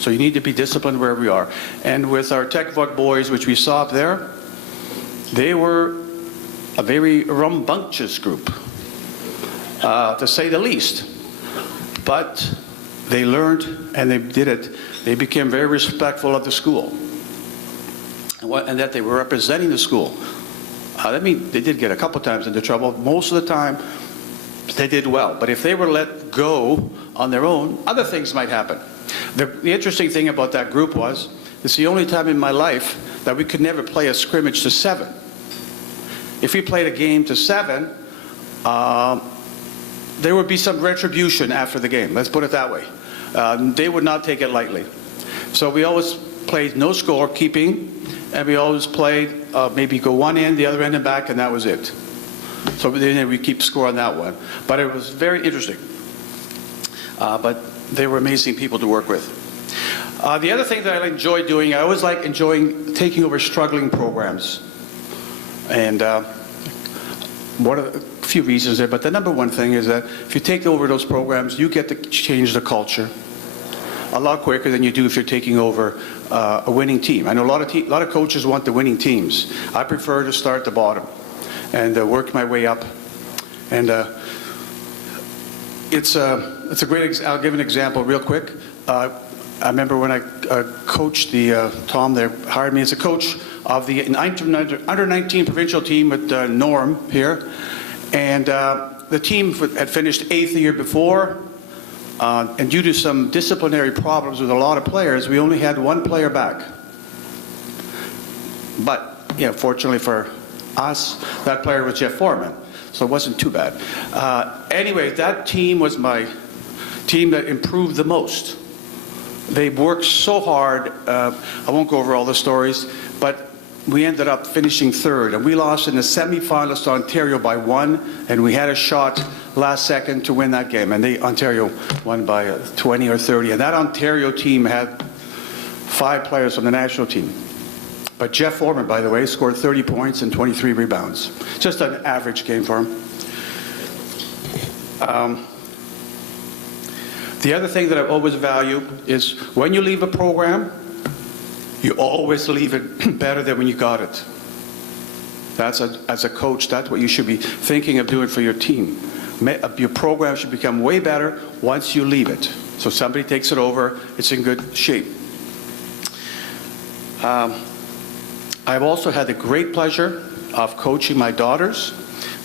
so you need to be disciplined wherever we are. And with our Tech-Vok boys, which we saw up there, they were a very rambunctious group, to say the least. But they learned and they did it. They became very respectful of the school, and that they were representing the school. That means they did get a couple times into trouble. Most of the time, they did well. But if they were let go on their own, other things might happen. The interesting thing about that group was, it's the only time in my life that we could never play a scrimmage to 7. If we played a game to 7, there would be some retribution after the game. Let's put it that way. They would not take it lightly. So we always played no score keeping, and we always played maybe go one end, the other end and back, and that was it. So we keep score on that one. But it was very interesting. But they were amazing people to work with. The other thing that I enjoy doing, I always like enjoying taking over struggling programs. And one of the few reasons there, but the number one thing is that if you take over those programs, you get to change the culture a lot quicker than you do if you're taking over a winning team. I know a lot of coaches want the winning teams. I prefer to start at the bottom and work my way up. And it's a great. I'll give an example real quick. I remember when I coached Tom there hired me as a coach of the under 19 provincial team with Norm here, and the team had finished 8th the year before, and due to some disciplinary problems with a lot of players, we only had one player back. But fortunately for us, that player was Jeff Foreman, so it wasn't too bad. Anyway, that team was my team that improved the most. They worked so hard. I won't go over all the stories, but we ended up finishing 3rd, and we lost in the semifinals to Ontario by 1, and we had a shot last second to win that game, and Ontario won by 20 or 30, and that Ontario team had 5 players from the national team. But Jeff Foreman, by the way, scored 30 points and 23 rebounds. Just an average game for him. The other thing that I always value is when you leave a program, you always leave it better than when you got it. As a coach, that's what you should be thinking of doing for your team. Your program should become way better once you leave it. So somebody takes it over, it's in good shape. I've also had the great pleasure of coaching my daughters.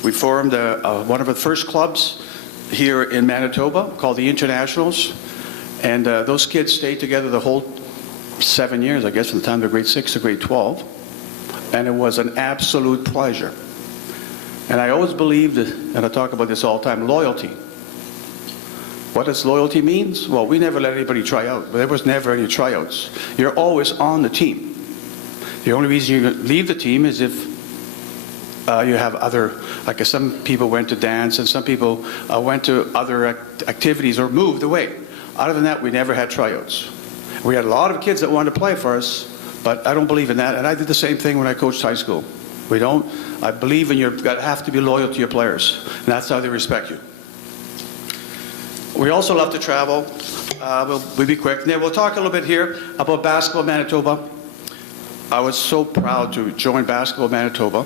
We formed one of the first clubs here in Manitoba called the Internationals, and those kids stayed together the whole 7 years, I guess, from the time they're grade 6 to grade 12, and it was an absolute pleasure. And I always believed, and I talk about this all the time, loyalty. What does loyalty mean? Well, we never let anybody try out. There was never any tryouts. You're always on the team. The only reason you leave the team is if you have other, like some people went to dance and some people went to other activities or moved away. Other than that, we never had tryouts. We had a lot of kids that wanted to play for us, but I don't believe in that. And I did the same thing when I coached high school. I believe in have to be loyal to your players. And that's how they respect you. We also love to travel. We'll be quick. Now, we'll talk a little bit here about Basketball Manitoba. I was so proud to join Basketball Manitoba.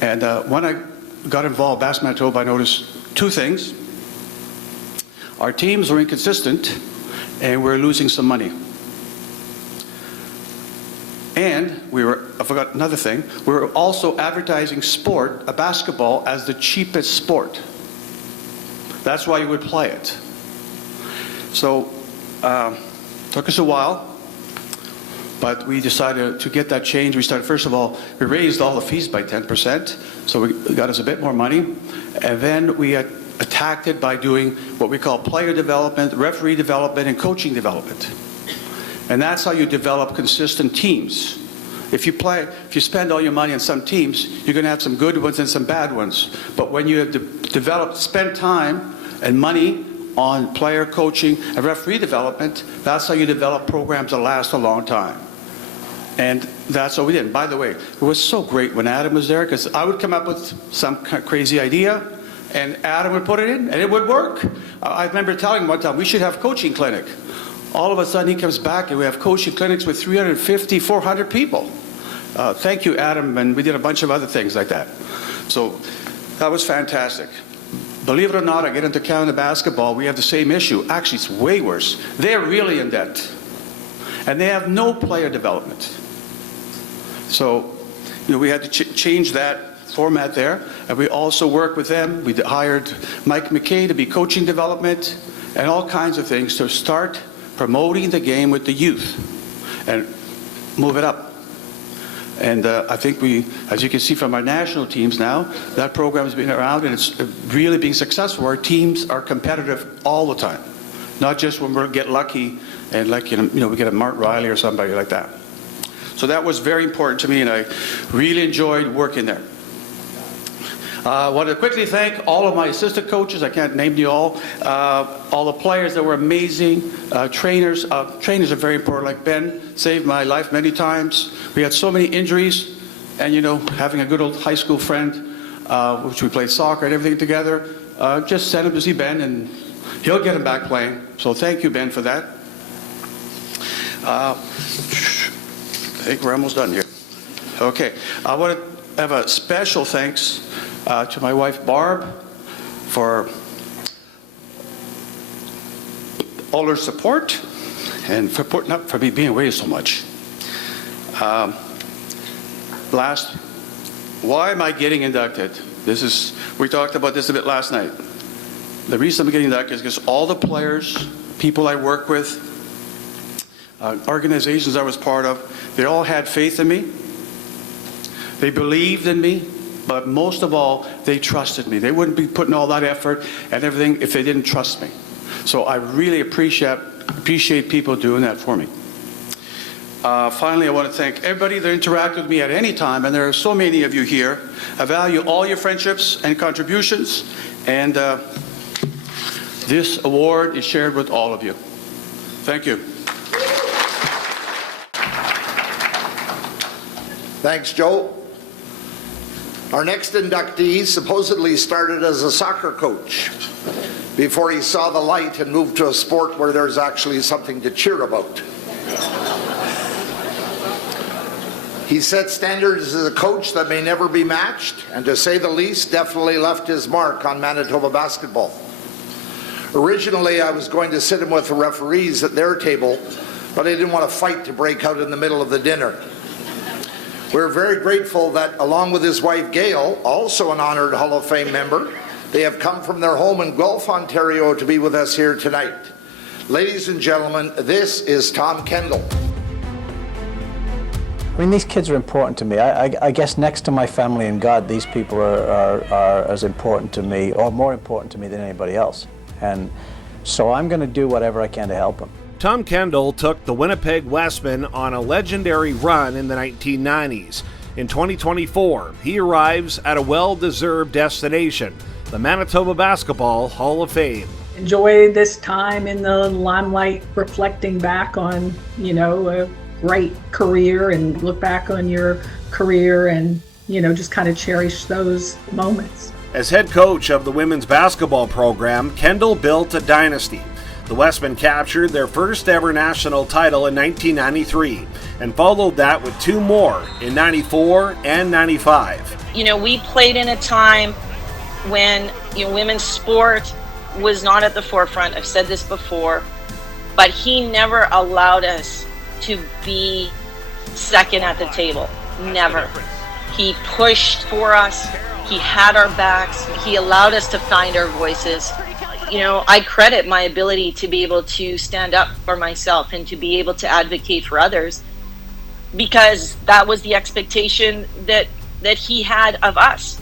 And when I got involved in Basketball Manitoba, I noticed 2 things. Our teams were inconsistent, and we're losing some money. And I forgot another thing, we were also advertising basketball as the cheapest sport. That's why you would play it. So, took us a while. But we decided to get that change. We started, first of all, we raised all the fees by 10%, so we got us a bit more money. And then we attacked it by doing what we call player development, referee development, and coaching development. And that's how you develop consistent teams. If you spend all your money on some teams, you're going to have some good ones and some bad ones. But when you have spend time and money on player coaching and referee development, that's how you develop programs that last a long time. And that's what we did. And by the way, it was so great when Adam was there, because I would come up with some crazy idea, and Adam would put it in, and it would work. I remember telling him one time, we should have coaching clinic. All of a sudden, he comes back, and we have coaching clinics with 350, 400 people. Thank you, Adam, and we did a bunch of other things like that. So that was fantastic. Believe it or not, I get into Canada basketball, we have the same issue. Actually, it's way worse. They're really in debt, and they have no player development. So, we had to change that format there, and we also worked with them. We hired Mike McKay to be coaching development and all kinds of things to start promoting the game with the youth and move it up. And I think as you can see from our national teams now, that program has been around and it's really being successful. Our teams are competitive all the time, not just when we get lucky and we get a Martin Riley or somebody like that. So that was very important to me, and I really enjoyed working there. I want to quickly thank all of my assistant coaches. I can't name you all the players that were amazing, trainers. Trainers are very important. Like Ben saved my life many times. We had so many injuries, and having a good old high school friend, which we played soccer and everything together, just send him to see Ben, and he'll get him back playing. So thank you, Ben, for that. I think we're almost done here. Okay, I want to have a special thanks to my wife Barb for all her support and for putting up for me being away so much. Why am I getting inducted? We talked about this a bit last night. The reason I'm getting inducted is because all the players, people I work with, organizations I was part of, they all had faith in me. They believed in me. But most of all, they trusted me. They wouldn't be putting all that effort and everything if they didn't trust me. So I really appreciate people doing that for me. Finally, I want to thank everybody that interacted with me at any time, and there are so many of you here. I value all your friendships and contributions, and this award is shared with all of you. Thank you. Thanks, Joe. Our next inductee supposedly started as a soccer coach before he saw the light and moved to a sport where there's actually something to cheer about. He set standards as a coach that may never be matched, and to say the least, definitely left his mark on Manitoba basketball. Originally, I was going to sit him with the referees at their table, but I didn't want a fight to break out in the middle of the dinner. We're very grateful that, along with his wife Gail, also an honored Hall of Fame member, they have come from their home in Guelph, Ontario to be with us here tonight. Ladies and gentlemen, this is Tom Kendall. I mean, these kids are important to me. I guess next to my family and God, these people are as important to me, or more important to me than anybody else. And so I'm going to do whatever I can to help them. Tom Kendall took the Winnipeg Westmen on a legendary run in the 1990s. In 2024, he arrives at a well-deserved destination, the Manitoba Basketball Hall of Fame. Enjoy this time in the limelight, reflecting back on, a great career, and look back on your career and, just kind of cherish those moments. As head coach of the women's basketball program, Kendall built a dynasty. The Westmen captured their first ever national title in 1993 and followed that with two more in 94 and 95. We played in a time when women's sport was not at the forefront. I've said this before, but he never allowed us to be second at the table. Never. He pushed for us. He had our backs. He allowed us to find our voices. I credit my ability to be able to stand up for myself and to be able to advocate for others because that was the expectation that he had of us.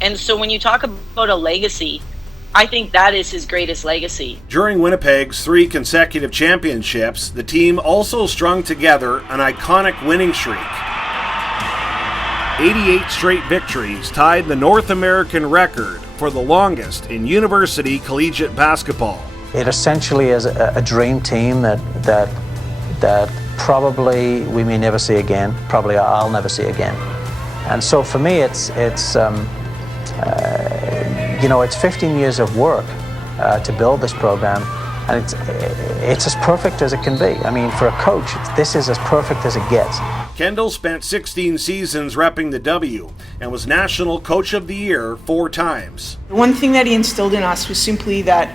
And so when you talk about a legacy, I think that is his greatest legacy. During Winnipeg's 3 consecutive championships, the team also strung together an iconic winning streak. 88 straight victories tied the North American record for the longest in university collegiate basketball. It essentially is a dream team that probably we may never see again. Probably I'll never see again. And so for me, it's 15 years of work to build this program, and it's as perfect as it can be. I mean, for a coach, this is as perfect as it gets. Kendall spent 16 seasons repping the W and was National Coach of the Year 4 times. One thing that he instilled in us was simply that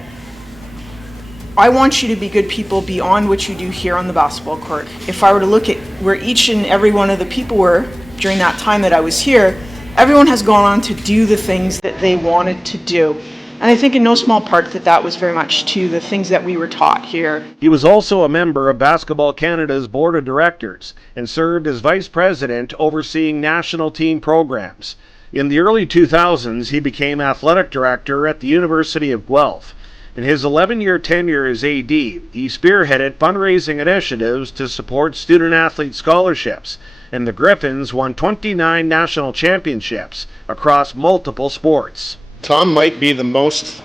I want you to be good people beyond what you do here on the basketball court. If I were to look at where each and every one of the people were during that time that I was here, everyone has gone on to do the things that they wanted to do. And I think in no small part that was very much to the things that we were taught here. He was also a member of Basketball Canada's Board of Directors and served as Vice President overseeing national team programs. In the early 2000s, he became Athletic Director at the University of Guelph. In his 11-year tenure as AD, he spearheaded fundraising initiatives to support student-athlete scholarships, and the Griffins won 29 national championships across multiple sports. Tom might be the most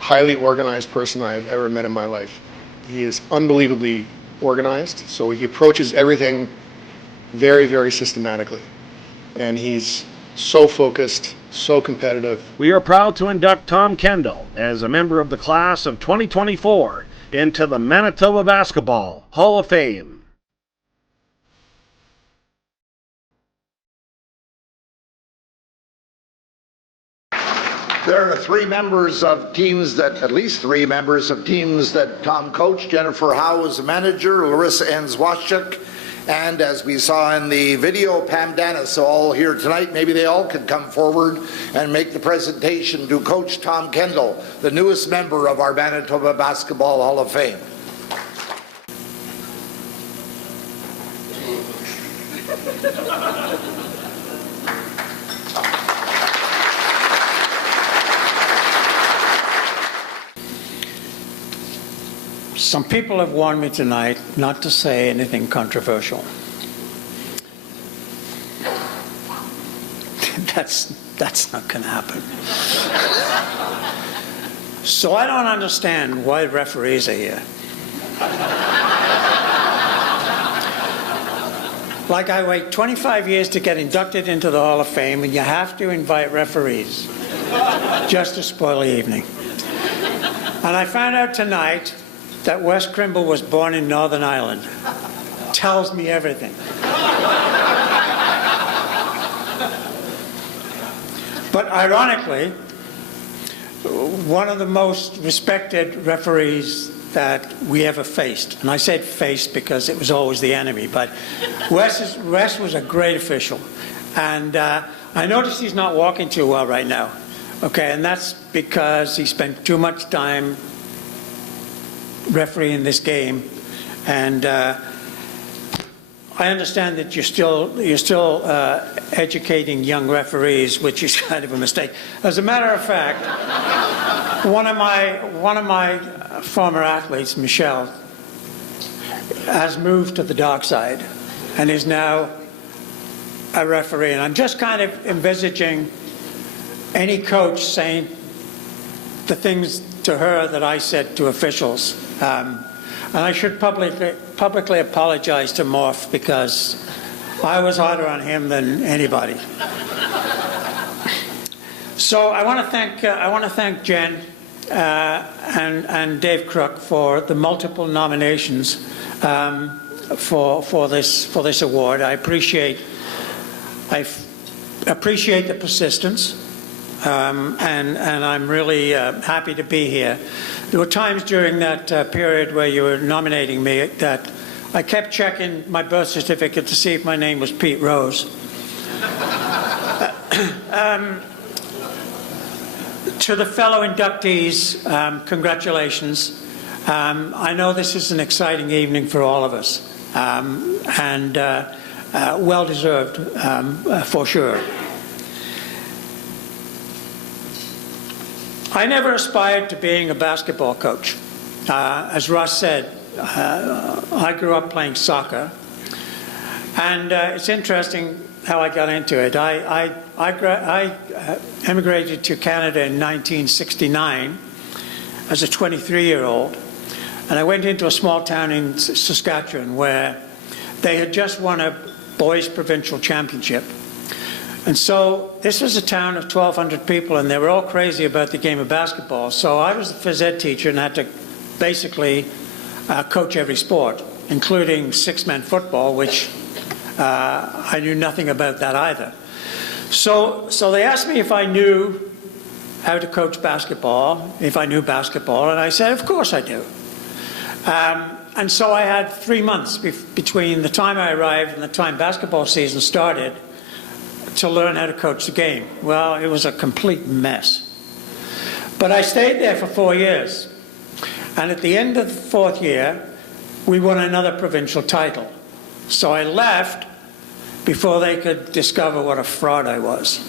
highly organized person I've ever met in my life. He is unbelievably organized, so he approaches everything very, very systematically. And he's so focused, so competitive. We are proud to induct Tom Kendall as a member of the class of 2024 into the Manitoba Basketball Hall of Fame. There are at least three members of teams that Tom coached. Jennifer Howe was the manager, Larissa Enzwashchuk, and as we saw in the video, Pam Dennis. So all here tonight, maybe they all could come forward and make the presentation to Coach Tom Kendall, the newest member of our Manitoba Basketball Hall of Fame. Some people have warned me tonight not to say anything controversial. That's not going to happen. So I don't understand why referees are here. Like I wait 25 years to get inducted into the Hall of Fame, and you have to invite referees just to spoil the evening. And I found out tonight that Wes Crymble was born in Northern Ireland. Tells me everything. But ironically, one of the most respected referees that we ever faced, and I said faced because it was always the enemy, but Wes was a great official. And I noticed he's not walking too well right now. Okay, and that's because he spent too much time refereeing this game, and I understand that you're still educating young referees, which is kind of a mistake. As a matter of fact, one of my former athletes, Michelle, has moved to the dark side and is now a referee. And I'm just kind of envisaging any coach saying the things to her that I said to officials. And I should publicly apologize to Morph because I was harder on him than anybody. So I want to thank Jen and Dave Crook for the multiple nominations for this award. I appreciate the persistence. And I'm really happy to be here. There were times during that period where you were nominating me that I kept checking my birth certificate to see if my name was Pete Rose. To the fellow inductees, congratulations. I know this is an exciting evening for all of us. And well-deserved for sure. I never aspired to being a basketball coach. As Ross said, I grew up playing soccer, and it's interesting how I got into it. I emigrated to Canada in 1969 as a 23-year-old, and I went into a small town in Saskatchewan where they had just won a boys' provincial championship. And so this was a town of 1,200 people, and they were all crazy about the game of basketball. So I was the phys ed teacher and had to basically coach every sport, including six-man football, which I knew nothing about that either. So they asked me if I knew how to coach basketball, if I knew basketball, and I said, of course I do. And so I had 3 months between the time I arrived and the time basketball season started to learn how to coach the game. Well, it was a complete mess. But I stayed there for 4 years. And at the end of the fourth year, we won another provincial title. So I left before they could discover what a fraud I was.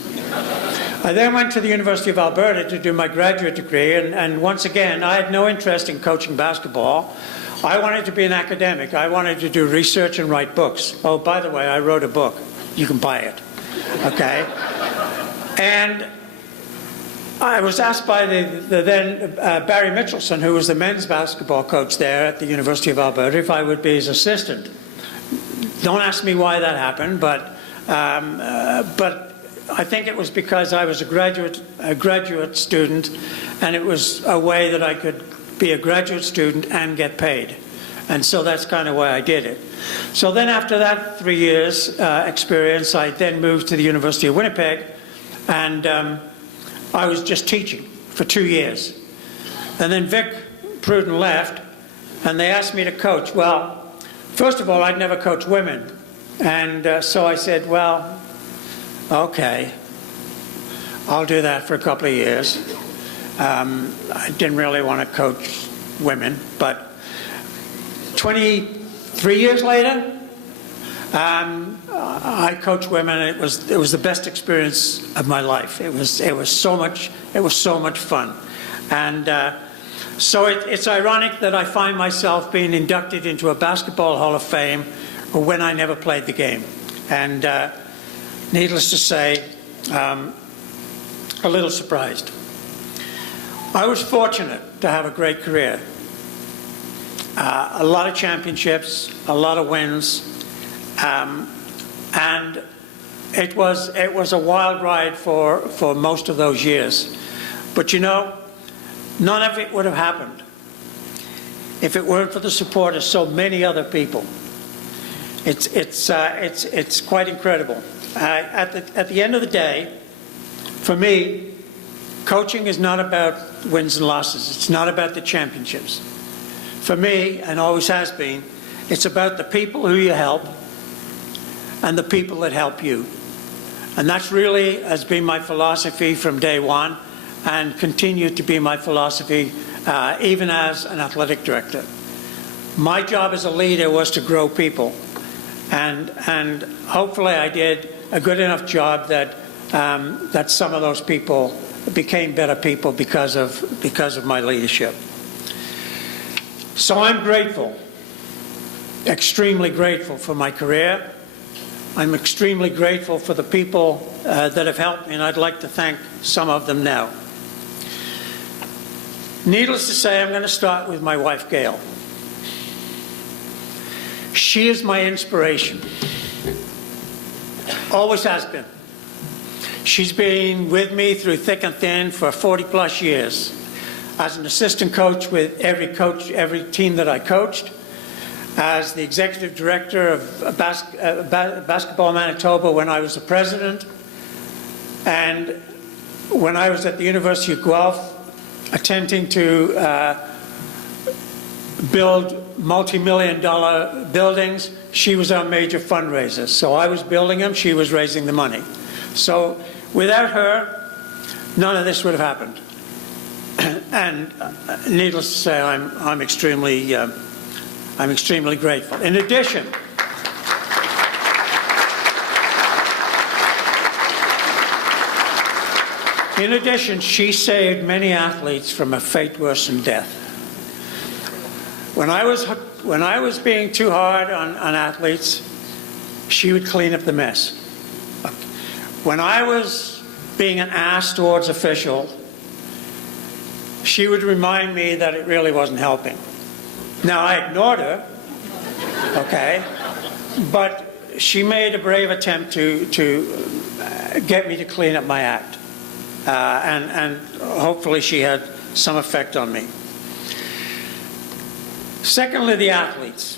I then went to the University of Alberta to do my graduate degree, and once again, I had no interest in coaching basketball. I wanted to be an academic. I wanted to do research and write books. Oh, by the way, I wrote a book. You can buy it. Okay? And I was asked by the then Barry Mitchelson, who was the men's basketball coach there at the University of Alberta, if I would be his assistant. Don't ask me why that happened, but I think it was because I was a graduate student, and it was a way that I could be a graduate student and get paid. And so that's kind of why I did it. So then after that 3 years experience, I then moved to the University of Winnipeg, and I was just teaching for 2 years. And then Vic Pruden left, and they asked me to coach. Well, first of all, I'd never coached women. And so I said, well, okay, I'll do that for a couple of years. I didn't really want to coach women, but 23 years later, I coached women, and it was the best experience of my life. It was so much fun, and so it's ironic that I find myself being inducted into a Basketball Hall of Fame when I never played the game, and needless to say, a little surprised. I was fortunate to have a great career. A lot of championships, a lot of wins, and it was a wild ride for most of those years. But you know, none of it would have happened if it weren't for the support of so many other people. It's quite incredible. At the end of the day, for me, coaching is not about wins and losses. It's not about the championships. For me, and always has been, it's about the people who you help and the people that help you. And that's really has been my philosophy from day one, and continued to be my philosophy even as an athletic director. My job as a leader was to grow people, and hopefully I did a good enough job that that some of those people became better people because of my leadership. So I'm grateful, extremely grateful for my career. I'm extremely grateful for the people that have helped me, and I'd like to thank some of them now. Needless to say, I'm going to start with my wife, Gail. She is my inspiration. Always has been. She's been with me through thick and thin for 40-plus years. As an assistant coach with every team that I coached, as the executive director of Basketball Manitoba when I was the president, and when I was at the University of Guelph attempting to build multi-million-dollar buildings, she was our major fundraiser. So I was building them, she was raising the money. So without her, none of this would have happened. And needless to say, I'm extremely grateful. In addition, In addition, she saved many athletes from a fate worse than death. When I was being too hard on athletes, she would clean up the mess. When I was being an ass towards officials, she would remind me that it really wasn't helping. Now, I ignored her, okay, but she made a brave attempt to get me to clean up my act. And hopefully she had some effect on me. Secondly, the athletes.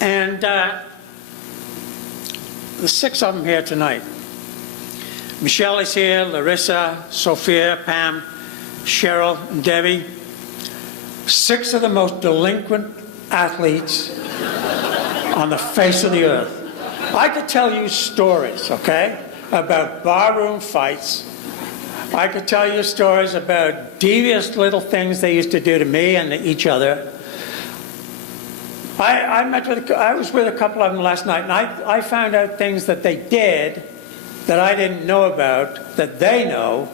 And the 6 of them here tonight. Michelle is here, Larissa, Sophia, Pam, Cheryl, and Debbie. 6 of the most delinquent athletes on the face of the earth. I could tell you stories, okay, about barroom fights. I could tell you stories about devious little things they used to do to me and to each other. I was with a couple of them last night, and I found out things that they did that I didn't know about, that they know,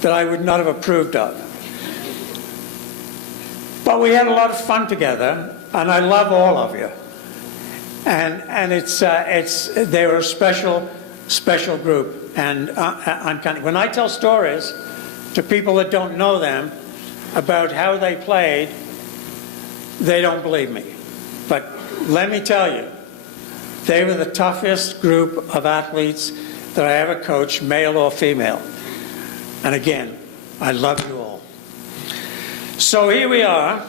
that I would not have approved of. But we had a lot of fun together, and I love all of you. And they were a special group. And when I tell stories to people that don't know them about how they played, they don't believe me. But let me tell you, they were the toughest group of athletes that I ever coached, male or female. And again, I love you all. So here we are.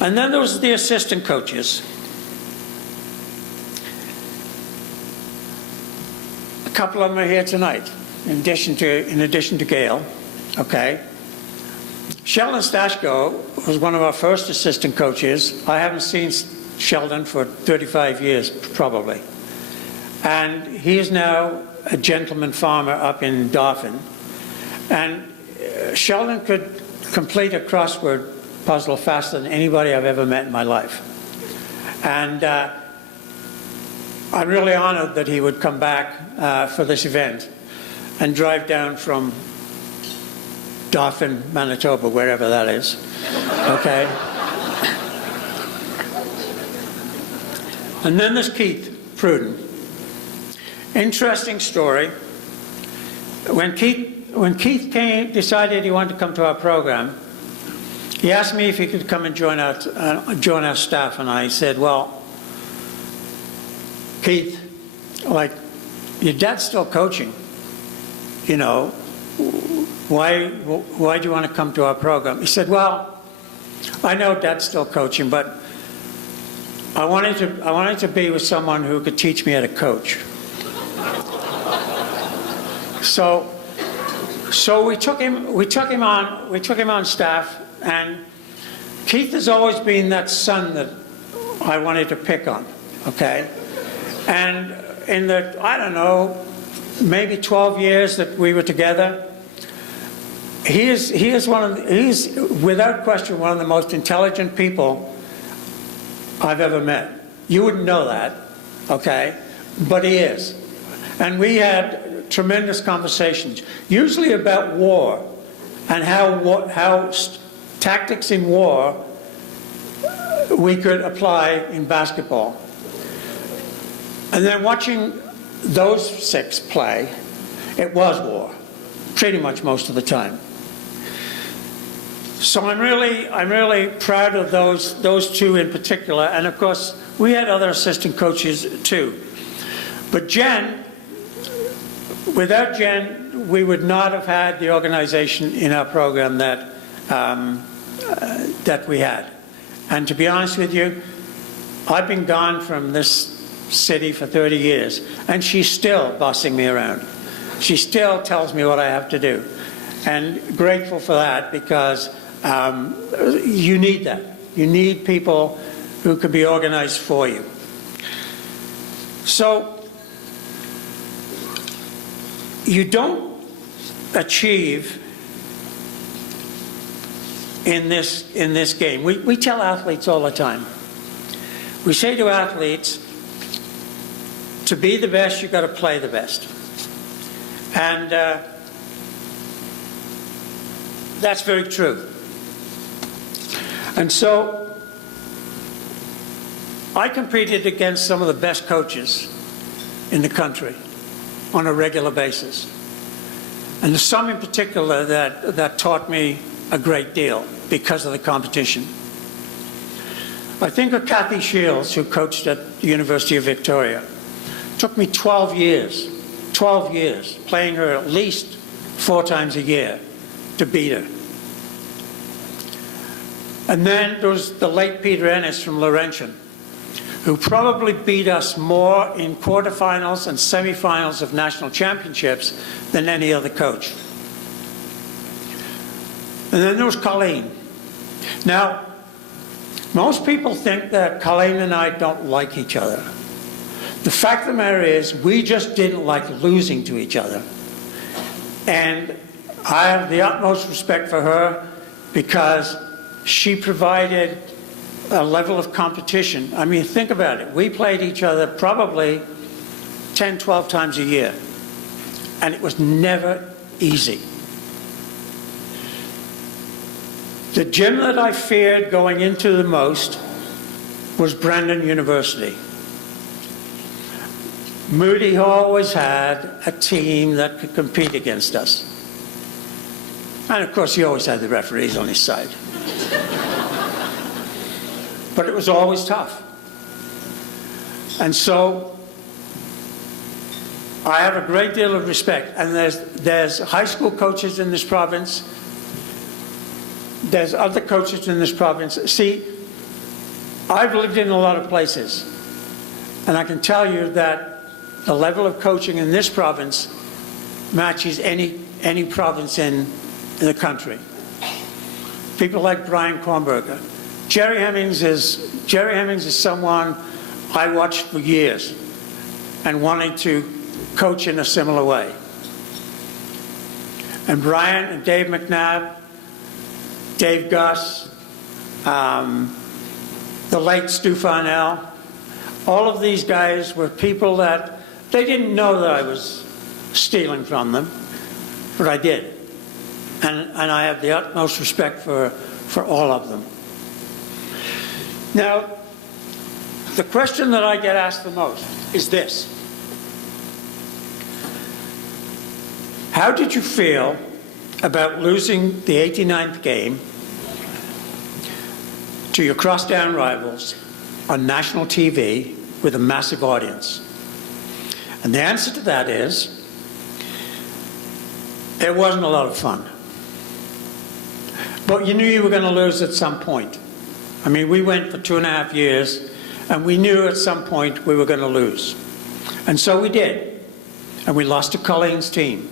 And then there was the assistant coaches. A couple of them are here tonight, in addition to Gail. Okay. Sheldon Stashko was one of our first assistant coaches. I haven't seen Sheldon for 35 years, probably. And he is now a gentleman farmer up in Dauphin. And Sheldon could complete a crossword puzzle faster than anybody I've ever met in my life. And I'm really honored that he would come back for this event and drive down from Dauphin, Manitoba, wherever that is. Okay? And then there's Keith Pruden. Interesting story. When Keith decided he wanted to come to our program, he asked me if he could come and join our staff, and I said, well, Keith, like, your dad's still coaching, you know, why do you want to come to our program? He said, well, I know Dad's still coaching, but I wanted to be with someone who could teach me how to coach. So we took him on staff, and Keith has always been that son that I wanted to pick on, okay? And in the, I don't know, maybe 12 years that we were together, he is without question one of the most intelligent people I've ever met. You wouldn't know that, okay? But he is. And we had tremendous conversations, usually about war and how tactics in war we could apply in basketball. And then watching those 6 play, it was war, pretty much most of the time. So I'm really proud of those 2 in particular, and of course we had other assistant coaches too. But Jen, without Jen, we would not have had the organization in our program that we had. And to be honest with you, I've been gone from this city for 30 years, and she's still bossing me around. She still tells me what I have to do, and grateful for that, because you need that. You need people who can be organized for you. So you don't achieve in this game. We tell athletes all the time. We say to athletes, to be the best, you've got to play the best. And that's very true. And so I competed against some of the best coaches in the country on a regular basis. And there's some in particular that taught me a great deal because of the competition. I think of Kathy Shields, who coached at the University of Victoria. It took me 12 years, playing her at least 4 times a year to beat her. And then there was the late Peter Ennis from Laurentian, who probably beat us more in quarterfinals and semifinals of national championships than any other coach. And then there was Colleen. Now, most people think that Colleen and I don't like each other. The fact of the matter is, we just didn't like losing to each other. And I have the utmost respect for her because she provided a level of competition. I mean, think about it. We played each other probably 10, 12 times a year. And it was never easy. The gym that I feared going into the most was Brandon University. Moody always had a team that could compete against us. And of course, he always had the referees on his side. But it was always tough. And so I have a great deal of respect. And there's high school coaches in this province. There's other coaches in this province. See, I've lived in a lot of places. And I can tell you that the level of coaching in this province matches any province in the country. People like Brian Kornberger. Jerry Hemmings is someone I watched for years and wanted to coach in a similar way. And Brian and Dave McNabb, Dave Gus, the late Stu Farnell, all of these guys were people that they didn't know that I was stealing from them, but I did. And I have the utmost respect for all of them. Now, the question that I get asked the most is this. How did you feel about losing the 89th game to your crosstown rivals on national TV with a massive audience? And the answer to that is, it wasn't a lot of fun. But you knew you were going to lose at some point. I mean, we went for 2.5 years, and we knew at some point we were going to lose. And so we did. And we lost to Colleen's team.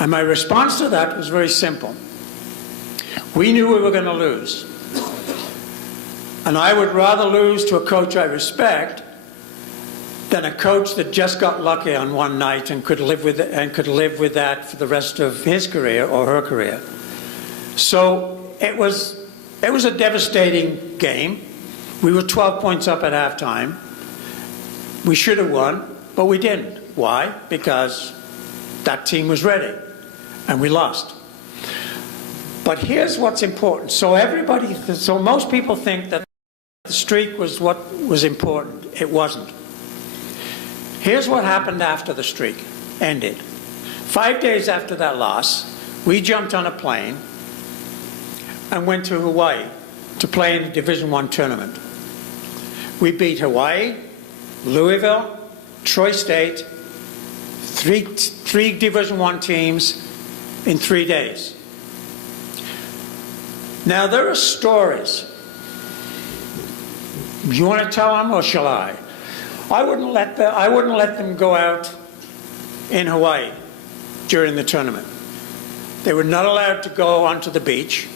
And my response to that was very simple. We knew we were going to lose. And I would rather lose to a coach I respect than a coach that just got lucky on one night and could live with it, and could live with that for the rest of his career or her career. So it was a devastating game. We were 12 points up at halftime. We should have won, but we didn't. Why? Because that team was ready, and we lost. But here's what's important. So most people think that the streak was what was important. It wasn't. Here's what happened after the streak ended. 5 days after that loss, we jumped on a plane and went to Hawaii to play in the Division I tournament. We beat Hawaii, Louisville, Troy State, three Division I teams in 3 days. Now there are stories. You want to tell them, or shall I? I wouldn't let them go out in Hawaii during the tournament. They were not allowed to go onto the beach.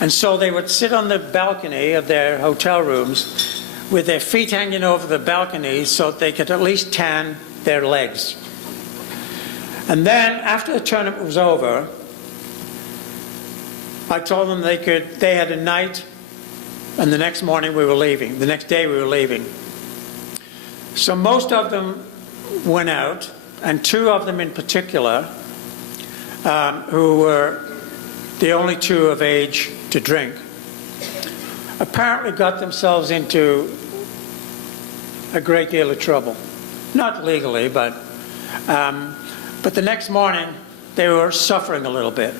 And so they would sit on the balcony of their hotel rooms with their feet hanging over the balcony so that they could at least tan their legs. And then after the tournament was over, I told them they had a night, and the next morning we were leaving. The next day we were leaving. So most of them went out and two of them in particular, who were the only two of age to drink, apparently got themselves into a great deal of trouble. Not legally, but the next morning they were suffering a little bit.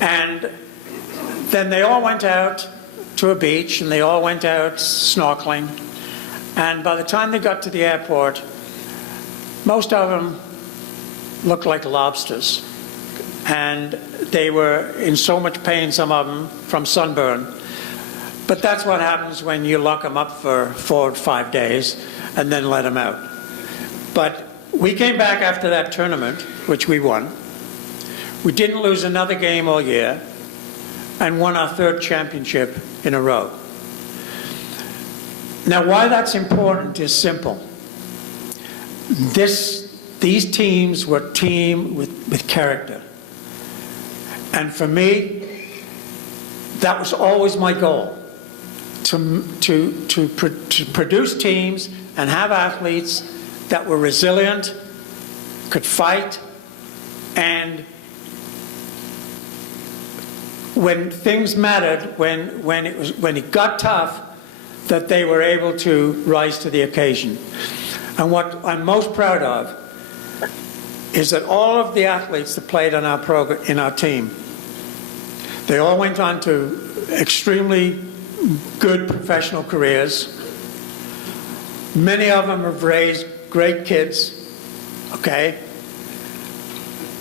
And then they all went out to a beach and they all went out snorkeling. And by the time they got to the airport, most of them looked like lobsters. And they were in so much pain, some of them, from sunburn. But that's what happens when you lock them up for 4 or 5 days and then let them out. But we came back after that tournament, which we won. We didn't lose another game all year and won our 3rd championship in a row. Now, why that's important is simple. These teams were team with character. And for me, that was always my goal, to produce teams and have athletes that were resilient, could fight, and when things mattered, when it got tough, that they were able to rise to the occasion. And what I'm most proud of is that all of the athletes that played on our program, in our team, they all went on to extremely good professional careers. Many of them have raised great kids, okay?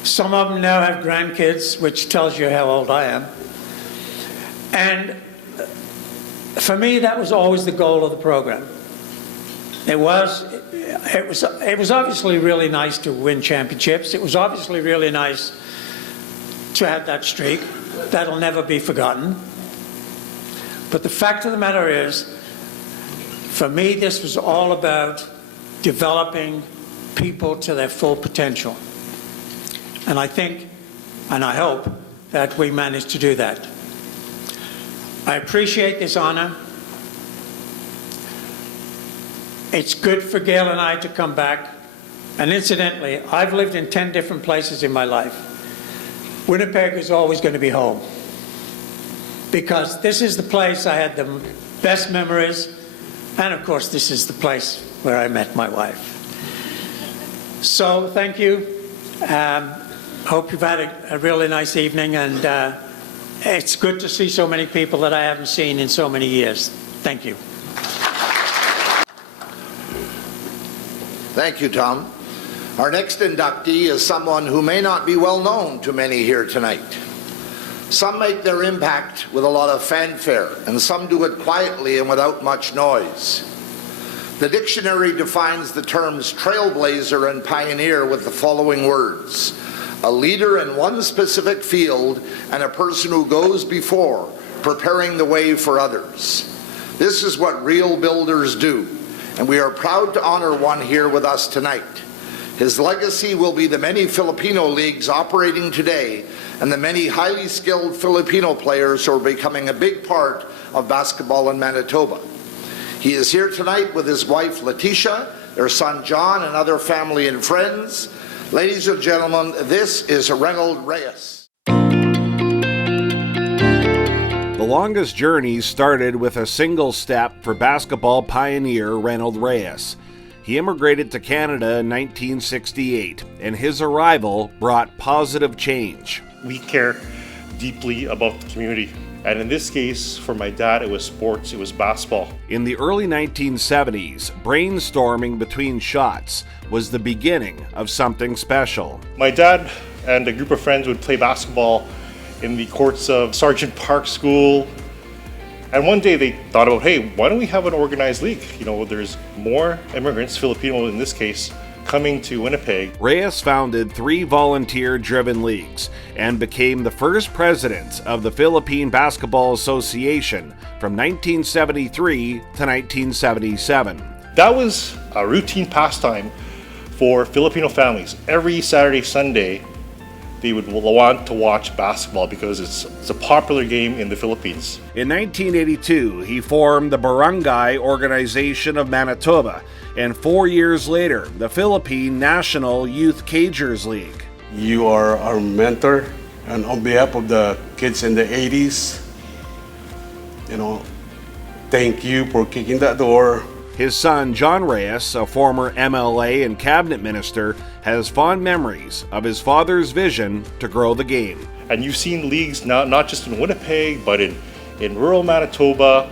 Some of them now have grandkids, which tells you how old I am. And for me, that was always the goal of the program. It was obviously really nice to win championships. It was obviously really nice to have that streak. That'll never be forgotten. But the fact of the matter is, for me, this was all about developing people to their full potential. And I think, and I hope, that we managed to do that. I appreciate this honor. It's good for Gail and I to come back. And incidentally, I've lived in 10 different places in my life. Winnipeg is always going to be home, because this is the place I had the best memories, and of course this is the place where I met my wife. So thank you. Hope you've had a really nice evening, and it's good to see so many people that I haven't seen in so many years. Thank you. Thank you, Tom. Our next inductee is someone who may not be well known to many here tonight. Some make their impact with a lot of fanfare, and some do it quietly and without much noise. The dictionary defines the terms trailblazer and pioneer with the following words: a leader in one specific field and a person who goes before, preparing the way for others. This is what real builders do, and we are proud to honor one here with us tonight. His legacy will be the many Filipino leagues operating today and the many highly skilled Filipino players who are becoming a big part of basketball in Manitoba. He is here tonight with his wife Leticia, their son John, and other family and friends. Ladies and gentlemen, this is Reynold Reyes. The longest journey started with a single step for basketball pioneer Reynold Reyes. He immigrated to Canada in 1968, and his arrival brought positive change. We care deeply about the community. And in this case, for my dad, it was sports, it was basketball. In the early 1970s, brainstorming between shots was the beginning of something special. My dad and a group of friends would play basketball in the courts of Sergeant Park School. And one day they thought about, hey, why don't we have an organized league? You know, there's more immigrants, Filipino in this case, coming to Winnipeg. Reyes founded 3 volunteer-driven leagues and became the first president of the Philippine Basketball Association from 1973 to 1977. That was a routine pastime for Filipino families. Every Saturday, Sunday, they would want to watch basketball because it's a popular game in the Philippines. In 1982, he formed the Barangay Organization of Manitoba, and 4 years later, the Philippine National Youth Cagers League. You are our mentor, and on behalf of the kids in the 80s, thank you for kicking that door. His son, John Reyes, a former MLA and cabinet minister, has fond memories of his father's vision to grow the game. And you've seen leagues not just in Winnipeg, but in rural Manitoba,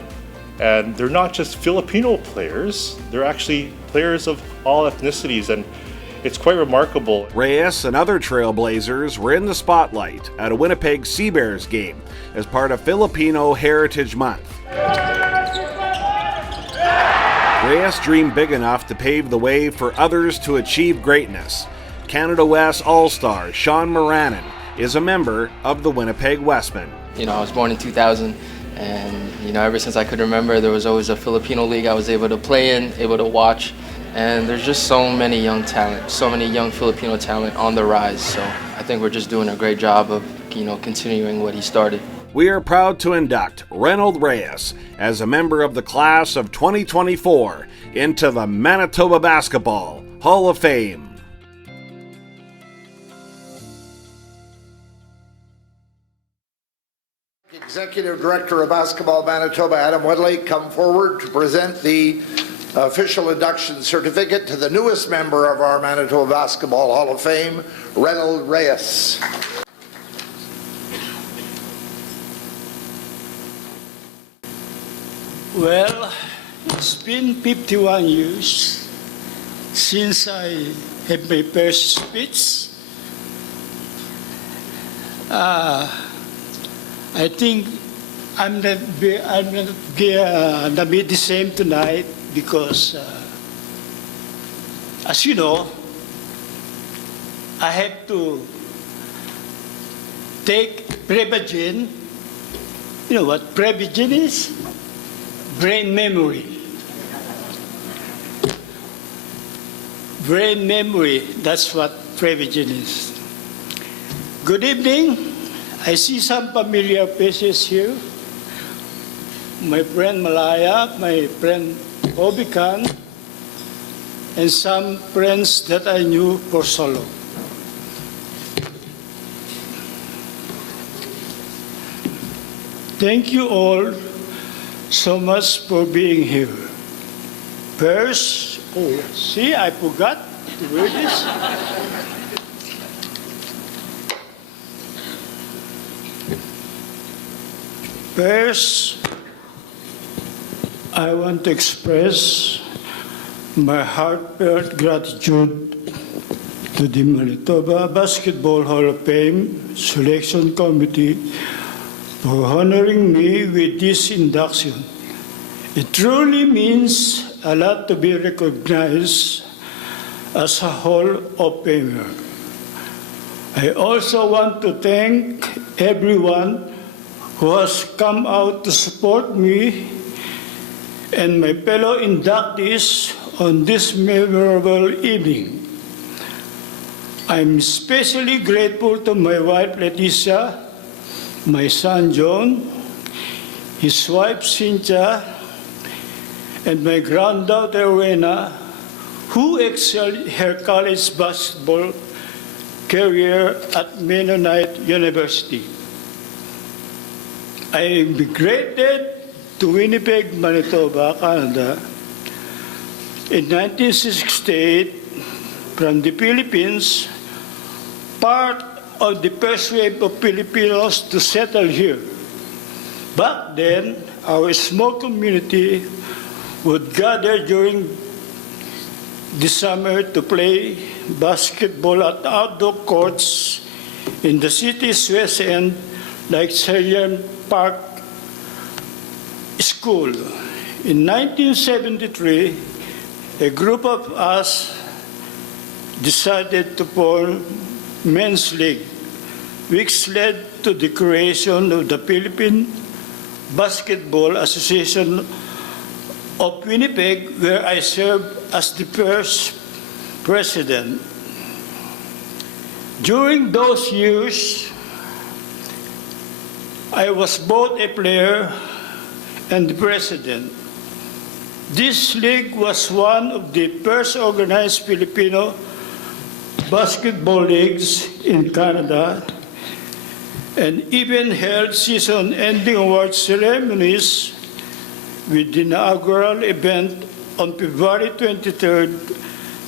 and they're not just Filipino players, they're actually players of all ethnicities, and it's quite remarkable. Reyes and other trailblazers were in the spotlight at a Winnipeg Sea Bears game as part of Filipino Heritage Month. Reyes dreamed big enough to pave the way for others to achieve greatness. Canada West All-Star Sean Moranin is a member of the Winnipeg Westmen. I was born in 2000, and ever since I could remember, there was always a Filipino league I was able to play in, able to watch, and there's just so many young talent, so many young Filipino talent on the rise. So I think we're just doing a great job of continuing what he started. We are proud to induct Reynold Reyes as a member of the class of 2024 into the Manitoba Basketball Hall of Fame. Executive Director of Basketball Manitoba, Adam Wedlake, come forward to present the official induction certificate to the newest member of our Manitoba Basketball Hall of Fame, Reynold Reyes. Well, it's been 51 years since I had my first speech. I think I'm not be the same tonight because, as you know, I have to take Prevagen. You know what Prevagen is? Brain memory. Brain memory, that's what Prevagen is. Good evening. I see some familiar faces here. My friend Malaya, my friend Obican, and some friends that I knew for so long. Thank you all so much for being here. First, see, I forgot to read this. First, I want to express my heartfelt gratitude to the Manitoba Basketball Hall of Fame Selection Committee for honoring me with this induction. It truly means a lot to be recognized as a Hall of Famer. I also want to thank everyone who has come out to support me and my fellow inductees on this memorable evening. I'm especially grateful to my wife Leticia, my son John, his wife Cynthia, and my granddaughter Rena, who excelled her college basketball career at Mennonite University. I immigrated to Winnipeg, Manitoba, Canada in 1968 from the Philippines, part of the first wave of Filipinos to settle here. Back then, our small community would gather during the summer to play basketball at outdoor courts in the city's west end, like Salem Park School. In 1973, a group of us decided to form Men's League, which led to the creation of the Philippine Basketball Association of Winnipeg, where I served as the first president. During those years, I was both a player and the president. This league was one of the first organized Filipino basketball leagues in Canada and even held season-ending award ceremonies with the inaugural event on February 23,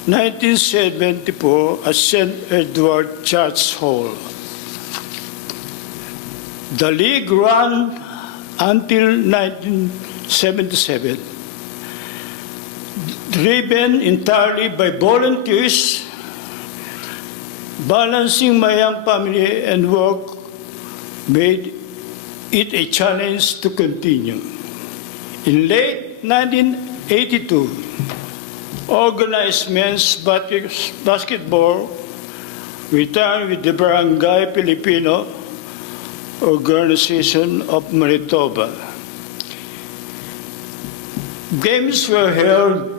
1974 at St. Edward Church Hall. The league ran until 1977, driven entirely by volunteers. Balancing my young family and work made it a challenge to continue. In late 1982, organized men's basketball returned with the Barangay Filipino Organization of Manitoba. Games were held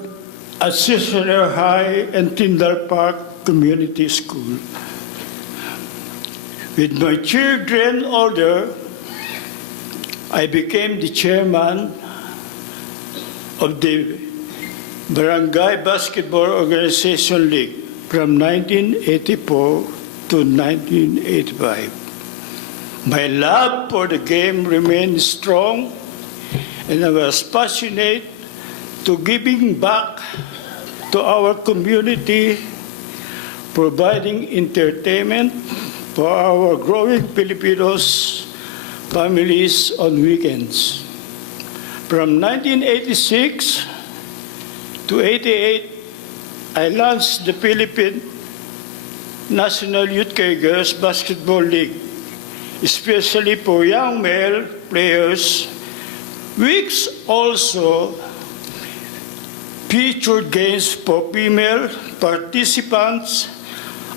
at Sissener High and Tyndall Park Community School. With my children older, I became the chairman of the Barangay Basketball Organization League from 1984 to 1985. My love for the game remained strong, and I was passionate to giving back to our community, providing entertainment for our growing Filipinos families on weekends. From 1986 to 88, I launched the Philippine National Youth Girls Basketball League, especially for young male players, which also featured games for female participants,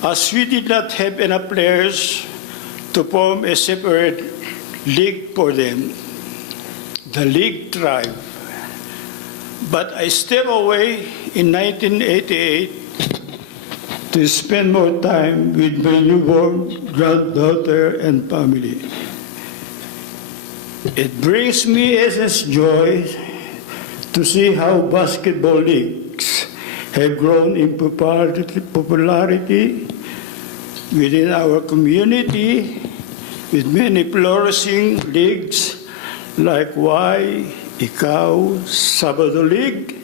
as we did not have enough players to form a separate league for them. The league thrived, but I stepped away in 1988 to spend more time with my newborn granddaughter and family. It brings me essence joy to see how basketball leagues have grown in popularity within our community, with many flourishing leagues like Y, Ikaw, Sabado League,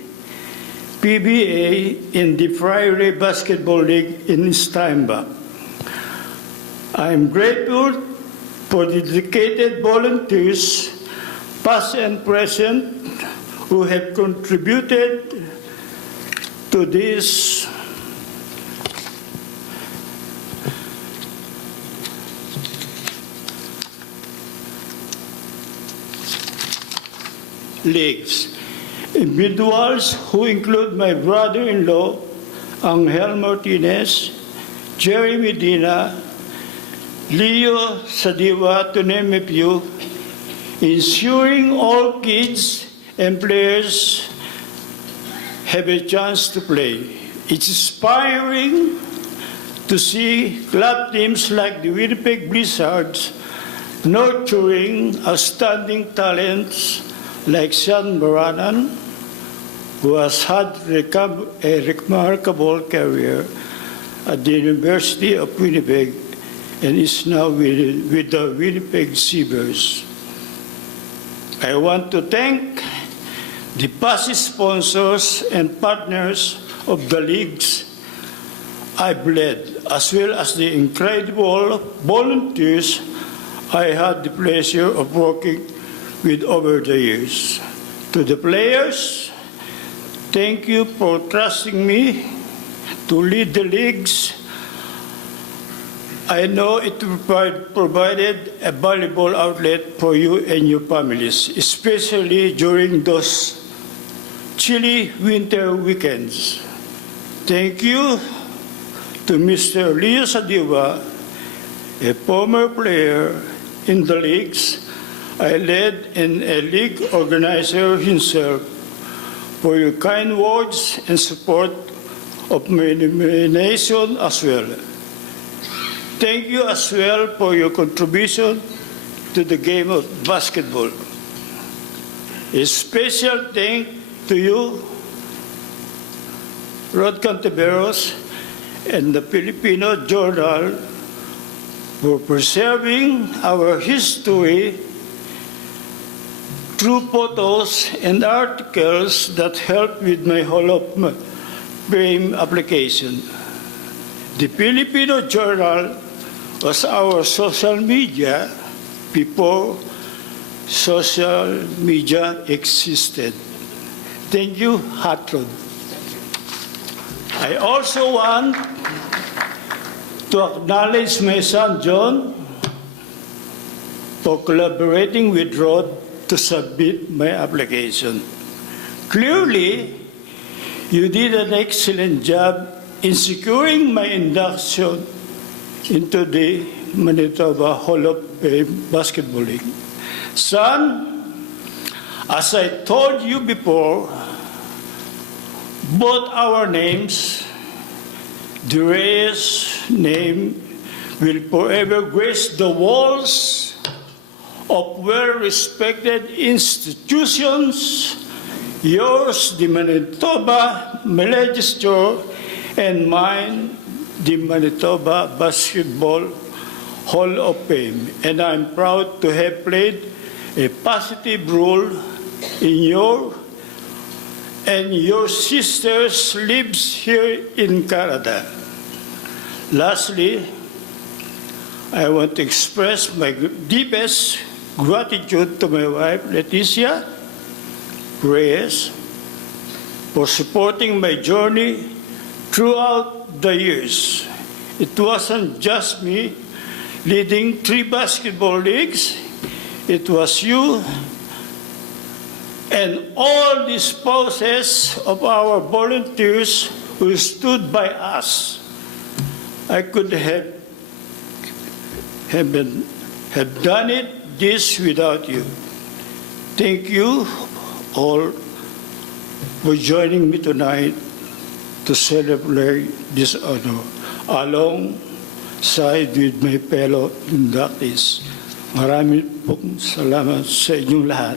PBA, and the Friday Basketball League in Steinbach. I am grateful for the dedicated volunteers, past and present, who have contributed to this leagues. Individuals who include my brother-in-law, Angel Martinez, Jerry Medina, Leo Sadiwa, to name a few, ensuring all kids and players have a chance to play. It's inspiring to see club teams like the Winnipeg Blizzards nurturing outstanding talents like Sean Baranan, who has had a remarkable career at the University of Winnipeg and is now with the Winnipeg Seabirds. I want to thank the past sponsors and partners of the leagues I've led, as well as the incredible volunteers I had the pleasure of working with over the years. To the players, thank you for trusting me to lead the leagues. I know it provided a valuable outlet for you and your families, especially during those chilly winter weekends. Thank you to Mr. Leo Sadiwa, a former player in the leagues I led and a league organizer himself, for your kind words and support of my nation as well. Thank you as well for your contribution to the game of basketball. A special thank to you, Rod Cantiveros, and the Filipino Journal for preserving our history through photos and articles that help with my Hall of Fame application. The Filipino Journal was our social media before social media existed. Thank you, Hatrod. I also want to acknowledge my son John for collaborating with Rod to submit my application. Clearly, you did an excellent job in securing my induction into the Manitoba Hall of Fame Basketball League. Son, as I told you before, both our names, the Reyes name, will forever grace the walls of well-respected institutions, yours, the Manitoba Legislature, and mine, the Manitoba Basketball Hall of Fame. And I'm proud to have played a positive role in your and your sisters lives here in Canada. Lastly, I want to express my deepest gratitude to my wife, Leticia Reyes, for supporting my journey throughout the years. It wasn't just me leading 3 basketball leagues. It was you and all the spouses of our volunteers who stood by us. I could have done this without you. Thank you all for joining me tonight to celebrate this honor alongside with my fellow inductees. Maraming pong salamat sa inyong lahat.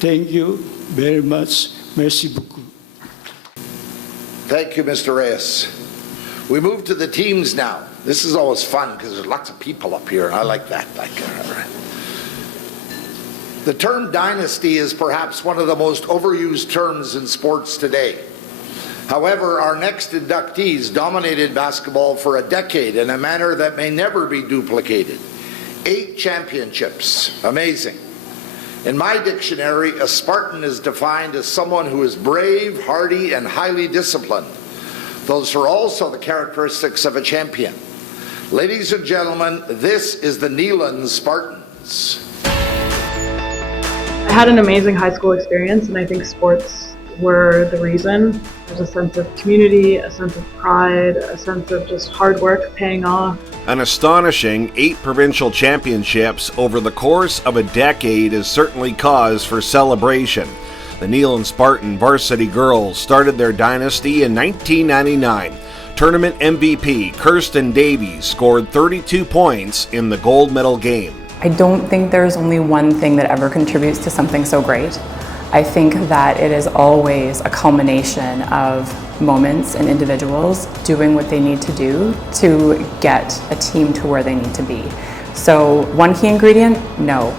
Thank you very much. Merci beaucoup. Thank you, Mr. Reyes. We move to the teams now. This is always fun because there's lots of people up here. I like that. The term dynasty is perhaps one of the most overused terms in sports today. However, our next inductees dominated basketball for a decade in a manner that may never be duplicated. 8 championships. Amazing. In my dictionary, a Spartan is defined as someone who is brave, hardy, and highly disciplined. Those are also the characteristics of a champion. Ladies and gentlemen, this is the Neelin Spartans. I had an amazing high school experience, and I think sports were the reason. There's a sense of community, a sense of pride, a sense of just hard work paying off. An astonishing 8 provincial championships over the course of a decade is certainly cause for celebration. The Neelin Spartan varsity girls started their dynasty in 1999. Tournament MVP Kirsten Davies scored 32 points in the gold medal game. I don't think there's only one thing that ever contributes to something so great. I think that it is always a culmination of moments and individuals doing what they need to do to get a team to where they need to be. So one key ingredient? No.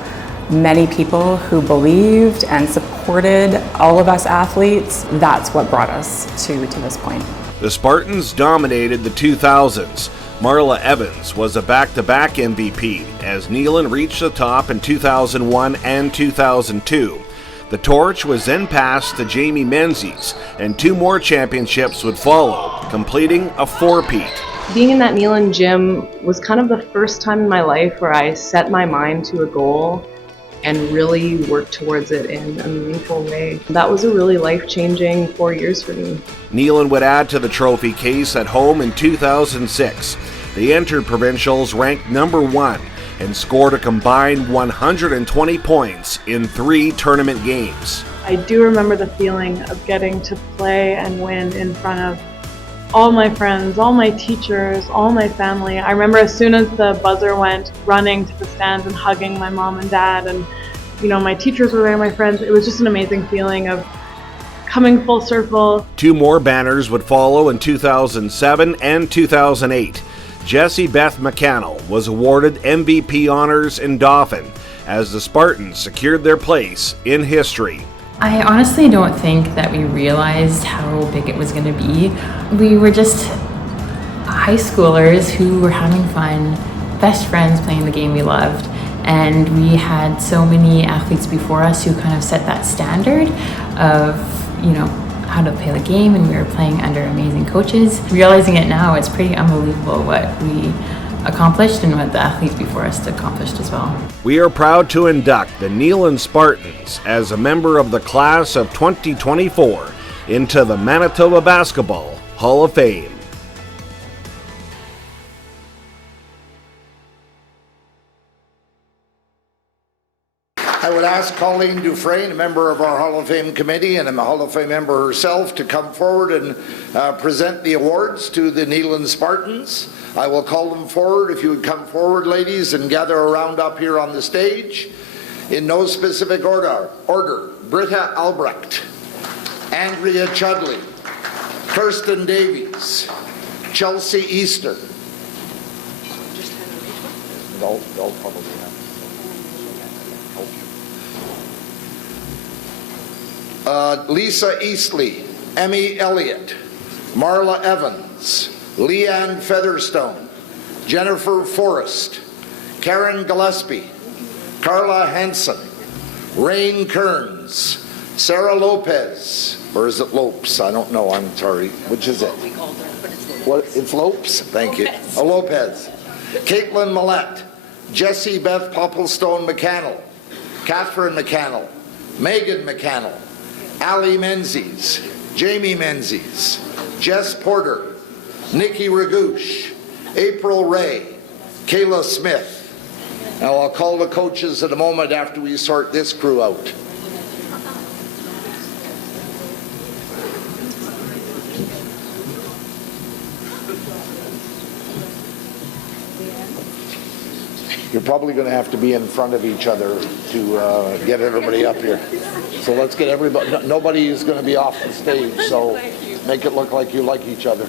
Many people who believed and supported all of us athletes, that's what brought us to this point. The Spartans dominated the 2000s. Marla Evans was a back-to-back MVP as Neelin reached the top in 2001 and 2002. The torch was then passed to Jamie Menzies, and 2 more championships would follow, completing a 4-peat. Being in that Neelin gym was kind of the first time in my life where I set my mind to a goal and really worked towards it in a meaningful way. That was a really life-changing 4 years for me. Neelin would add to the trophy case at home in 2006. They entered provincials ranked number 1 and scored a combined 120 points in 3 tournament games. I do remember the feeling of getting to play and win in front of all my friends, all my teachers, all my family. I remember as soon as the buzzer went, running to the stands and hugging my mom and dad, and my teachers were there, my friends. It was just an amazing feeling of coming full circle. 2 more banners would follow in 2007 and 2008. Jessie Beth McCannell was awarded MVP honors in Dauphin as the Spartans secured their place in history. I honestly don't think that we realized how big it was going to be. We were just high schoolers who were having fun, best friends playing the game we loved, and we had so many athletes before us who kind of set that standard of, how to play the game, and we were playing under amazing coaches. Realizing it now, it's pretty unbelievable what we accomplished and what the athletes before us accomplished as well. We are proud to induct the Neelin Spartans as a member of the class of 2024 into the Manitoba Basketball Hall of Fame. I would ask Colleen Dufresne, a member of our Hall of Fame committee and a Hall of Fame member herself, to come forward and present the awards to the Neelin Spartans. I will call them forward. If you would come forward, ladies, and gather around up here on the stage. In no specific order. Britta Albrecht, Andrea Chudley, Kirsten Davies, Chelsea Easter. They'll probably have. Lisa Eastley, Emmy Elliott, Marla Evans, Leanne Featherstone, Jennifer Forrest, Karen Gillespie, Carla Hansen, Rain Kearns, Sarah Lopez, or is it Lopes? I don't know, I'm sorry. Which is it? What? It's Lopes? Thank you. Oh, Lopez. Caitlin Millette, Jessie Beth Popplestone McCannell, Catherine McCannell, Megan McCannell, Ali Menzies, Jamie Menzies, Jess Porter, Nikki Ragouche, April Ray, Kayla Smith. Now I'll call the coaches in a moment after we sort this crew out. You're probably going to have to be in front of each other to get everybody up here. So let's get everybody, nobody is going to be off the stage, so make it look like you like each other.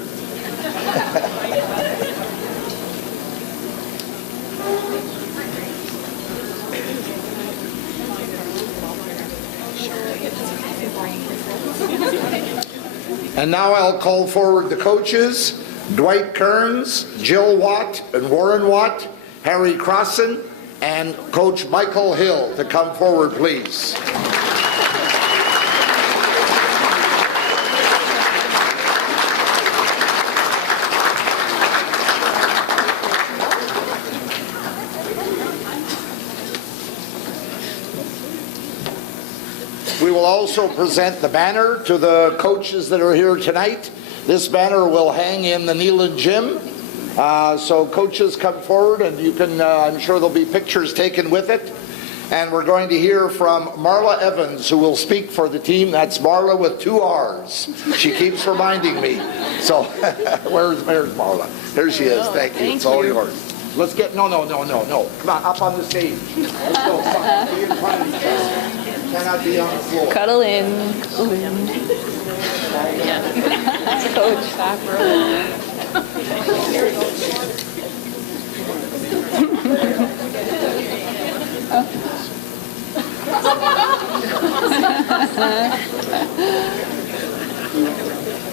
And now I'll call forward the coaches, Dwight Kearns, Jill Watt, and Warren Watt, Harry Crossan, and Coach Michael Hill to come forward, please. We will also present the banner to the coaches that are here tonight. This banner will hang in the Neelin Gym. So coaches, come forward, and you can, I'm sure there'll be pictures taken with it. And we're going to hear from Marla Evans, who will speak for the team. That's Marla with 2 R's. She keeps reminding me. So where's Marla? There she is. Thank you. It's all yours. Let's get, no. Come on, up on the stage. Let's go. Be in front of each other. Cannot be on the floor. Cuddle in. Coach, back row.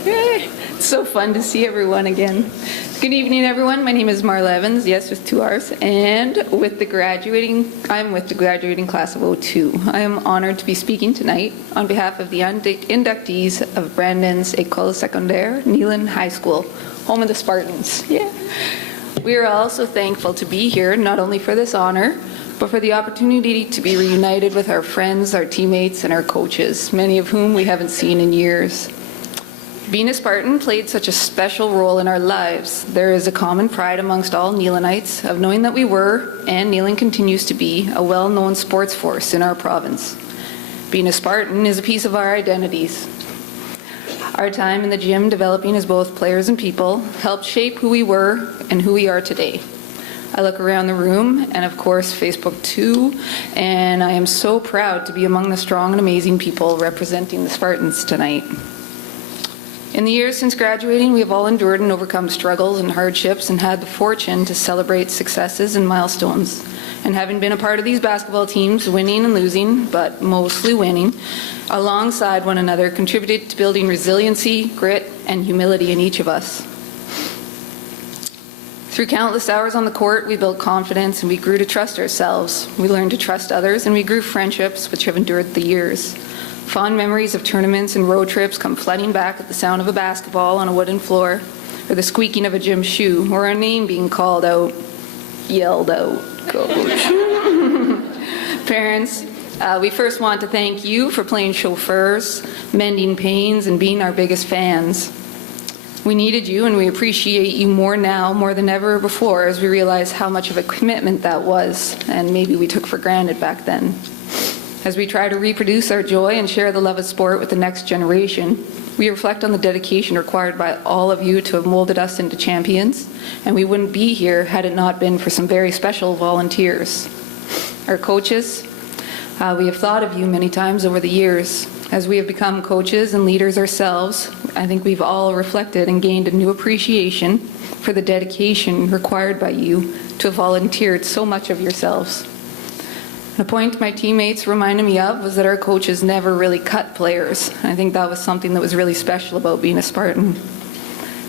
It's so fun to see everyone again. Good evening, everyone. My name is Marla Evans, yes, with 2 R's, and I'm with the graduating class of 02. I am honored to be speaking tonight on behalf of the inductees of Brandon's École Secondaire, Neelin High School, home of the Spartans. Yeah. We are also thankful to be here, not only for this honor, but for the opportunity to be reunited with our friends, our teammates, and our coaches, many of whom we haven't seen in years. Being a Spartan played such a special role in our lives. There is a common pride amongst all Neelinites of knowing that we were, and Neelin continues to be, a well-known sports force in our province. Being a Spartan is a piece of our identities. Our time in the gym developing as both players and people helped shape who we were and who we are today. I look around the room, and of course Facebook too, and I am so proud to be among the strong and amazing people representing the Spartans tonight. In the years since graduating, we have all endured and overcome struggles and hardships and had the fortune to celebrate successes and milestones. And having been a part of these basketball teams, winning and losing, but mostly winning, alongside one another, contributed to building resiliency, grit, and humility in each of us. Through countless hours on the court, we built confidence and we grew to trust ourselves. We learned to trust others and we grew friendships which have endured the years. Fond memories of tournaments and road trips come flooding back at the sound of a basketball on a wooden floor, or the squeaking of a gym shoe, or our name being called out, yelled out, coach. Parents, we first want to thank you for playing chauffeurs, mending pains, and being our biggest fans. We needed you, and we appreciate you more now, more than ever before, as we realize how much of a commitment that was, and maybe we took for granted back then. As we try to reproduce our joy and share the love of sport with the next generation, we reflect on the dedication required by all of you to have molded us into champions, and we wouldn't be here had it not been for some very special volunteers. Our coaches, we have thought of you many times over the years. As we have become coaches and leaders ourselves, I think we've all reflected and gained a new appreciation for the dedication required by you to have volunteered so much of yourselves. A point my teammates reminded me of was that our coaches never really cut players. I think that was something that was really special about being a Spartan.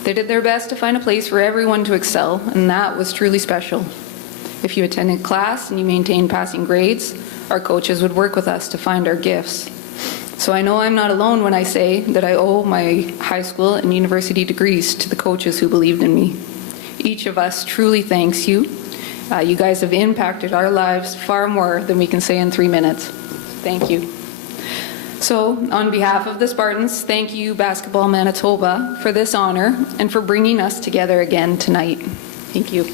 They did their best to find a place for everyone to excel, and that was truly special. If you attended class and you maintained passing grades, our coaches would work with us to find our gifts. So I know I'm not alone when I say that I owe my high school and university degrees to the coaches who believed in me. Each of us truly thanks you. You guys have impacted our lives far more than we can say in 3 minutes. Thank you. So, on behalf of the Spartans, thank you, Basketball Manitoba, for this honor and for bringing us together again tonight. Thank you.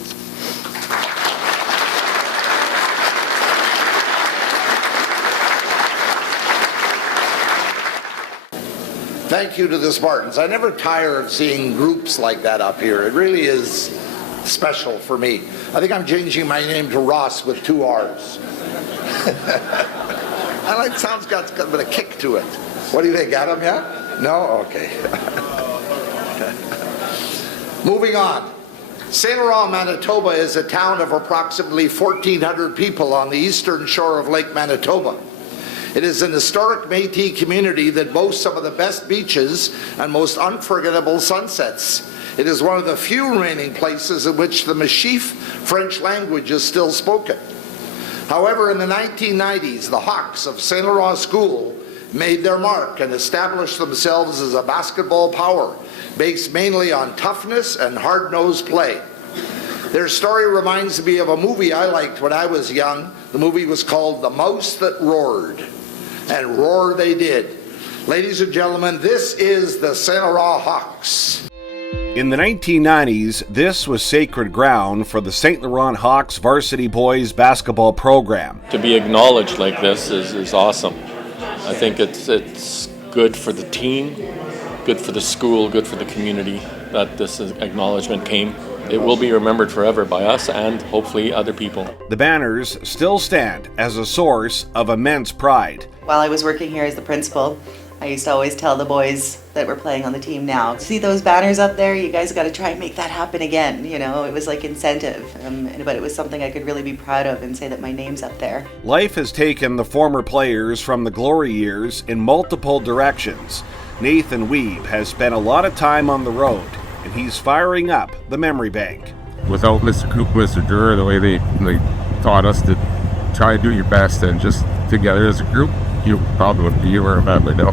Thank you to the Spartans. I never tire of seeing groups like that up here. It really is special for me. I think I'm changing my name to Ross with 2 R's. I like, sounds got a bit of kick to it. What do you think, Adam? Yeah? No? Okay. Moving on. St. Laurent, Manitoba is a town of approximately 1,400 people on the eastern shore of Lake Manitoba. It is an historic Métis community that boasts some of the best beaches and most unforgettable sunsets. It is one of the few remaining places in which the Michif French language is still spoken. However, in the 1990s, the Hawks of St. Laurent School made their mark and established themselves as a basketball power, based mainly on toughness and hard-nosed play. Their story reminds me of a movie I liked when I was young. The movie was called The Mouse That Roared. And roar they did. Ladies and gentlemen, this is the St. Laurent Hawks. In the 1990s, this was sacred ground for the St. Laurent Hawks varsity boys basketball program. To be acknowledged like this is awesome. I think it's good for the team, good for the school, good for the community that this acknowledgement came. It will be remembered forever by us and hopefully other people. The banners still stand as a source of immense pride. While I was working here as the principal, I used to always tell the boys that were playing on the team now, see those banners up there? You guys got to try and make that happen again. You know, it was like incentive, but it was something I could really be proud of and say that my name's up there. Life has taken the former players from the glory years in multiple directions. Nathan Weeb has spent a lot of time on the road, and he's firing up the memory bank. Without Mr. Coop, Mr. Durer, the way they taught us to try to do your best and just together as a group, you probably wouldn't be where I'm at right now.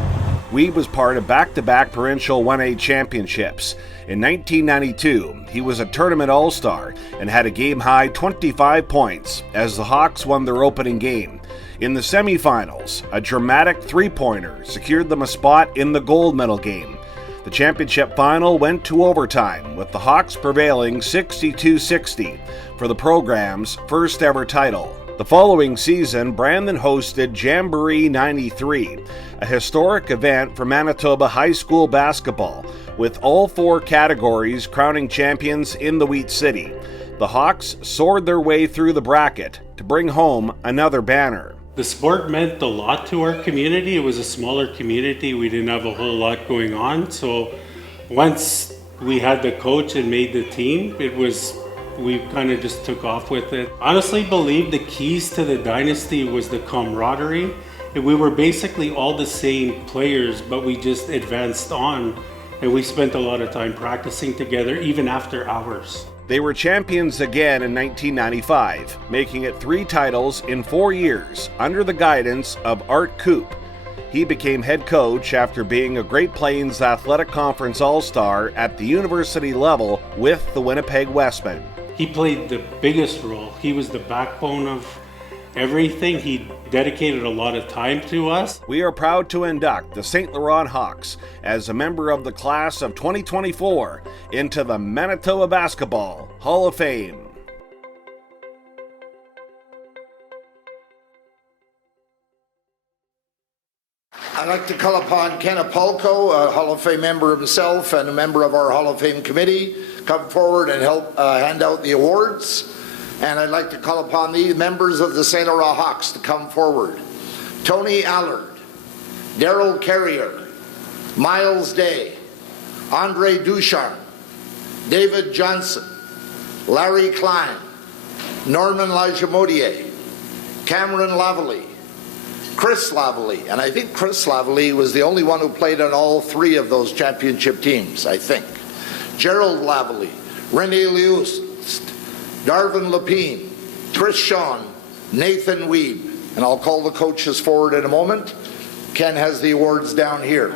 Weeb was part of back-to-back provincial 1A championships. In 1992, he was a tournament all-star and had a game-high 25 points as the Hawks won their opening game. In the semifinals, a dramatic three-pointer secured them a spot in the gold medal game. The championship final went to overtime, with the Hawks prevailing 62-60 for the program's first-ever title. The following season, Brandon hosted Jamboree 93, a historic event for Manitoba high school basketball, with all 4 categories crowning champions in the Wheat City. The Hawks soared their way through the bracket to bring home another banner. The sport meant a lot to our community. It was a smaller community. We didn't have a whole lot going on. So once we had the coach and made the team, we kind of just took off with it. Honestly believe the keys to the dynasty was the camaraderie. We were basically all the same players, but we just advanced on, and we spent a lot of time practicing together, even after hours. They were champions again in 1995, making it 3 titles in 4 years under the guidance of Art Coop. He became head coach after being a Great Plains Athletic Conference All-Star at the university level with the Winnipeg Westmen. He played the biggest role. He was the backbone of everything. He dedicated a lot of time to us. We are proud to induct the St. Laurent Hawks as a member of the class of 2024 into the Manitoba Basketball Hall of Fame. I'd like to call upon Ken Apolko, a Hall of Fame member himself and a member of our Hall of Fame committee, come forward and help hand out the awards. And I'd like to call upon the members of the St. Laurent Hawks to come forward. Tony Allard, Daryl Carrier, Miles Day, Andre Ducharme, David Johnson, Larry Klein, Norman Lajamodier, Cameron Lavallee, Chris Lavallee, and I think Chris Lavallee was the only one who played on all 3 of those championship teams, I think. Gerald Lavallee, Rene Lioust, Darvin Lapine, Chris Shawn, Nathan Weeb, and I'll call the coaches forward in a moment. Ken has the awards down here.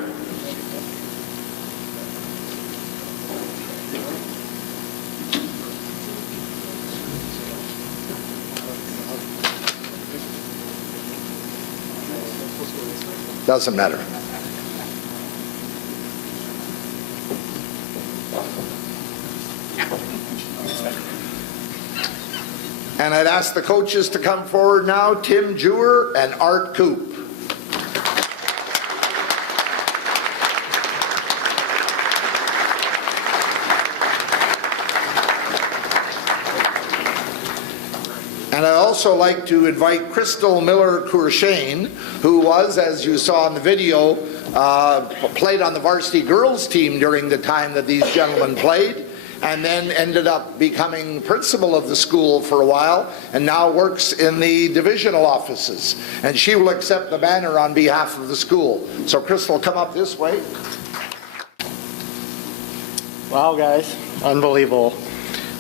Doesn't matter. And I'd ask the coaches to come forward now, Tim Jewer and Art Coop. And I'd also like to invite Crystal Miller-Courchain, who was, as you saw in the video, played on the varsity girls team during the time that these gentlemen played, and then ended up becoming principal of the school for a while, and now works in the divisional offices. And she will accept the banner on behalf of the school. So Crystal, come up this way. Wow, guys, unbelievable.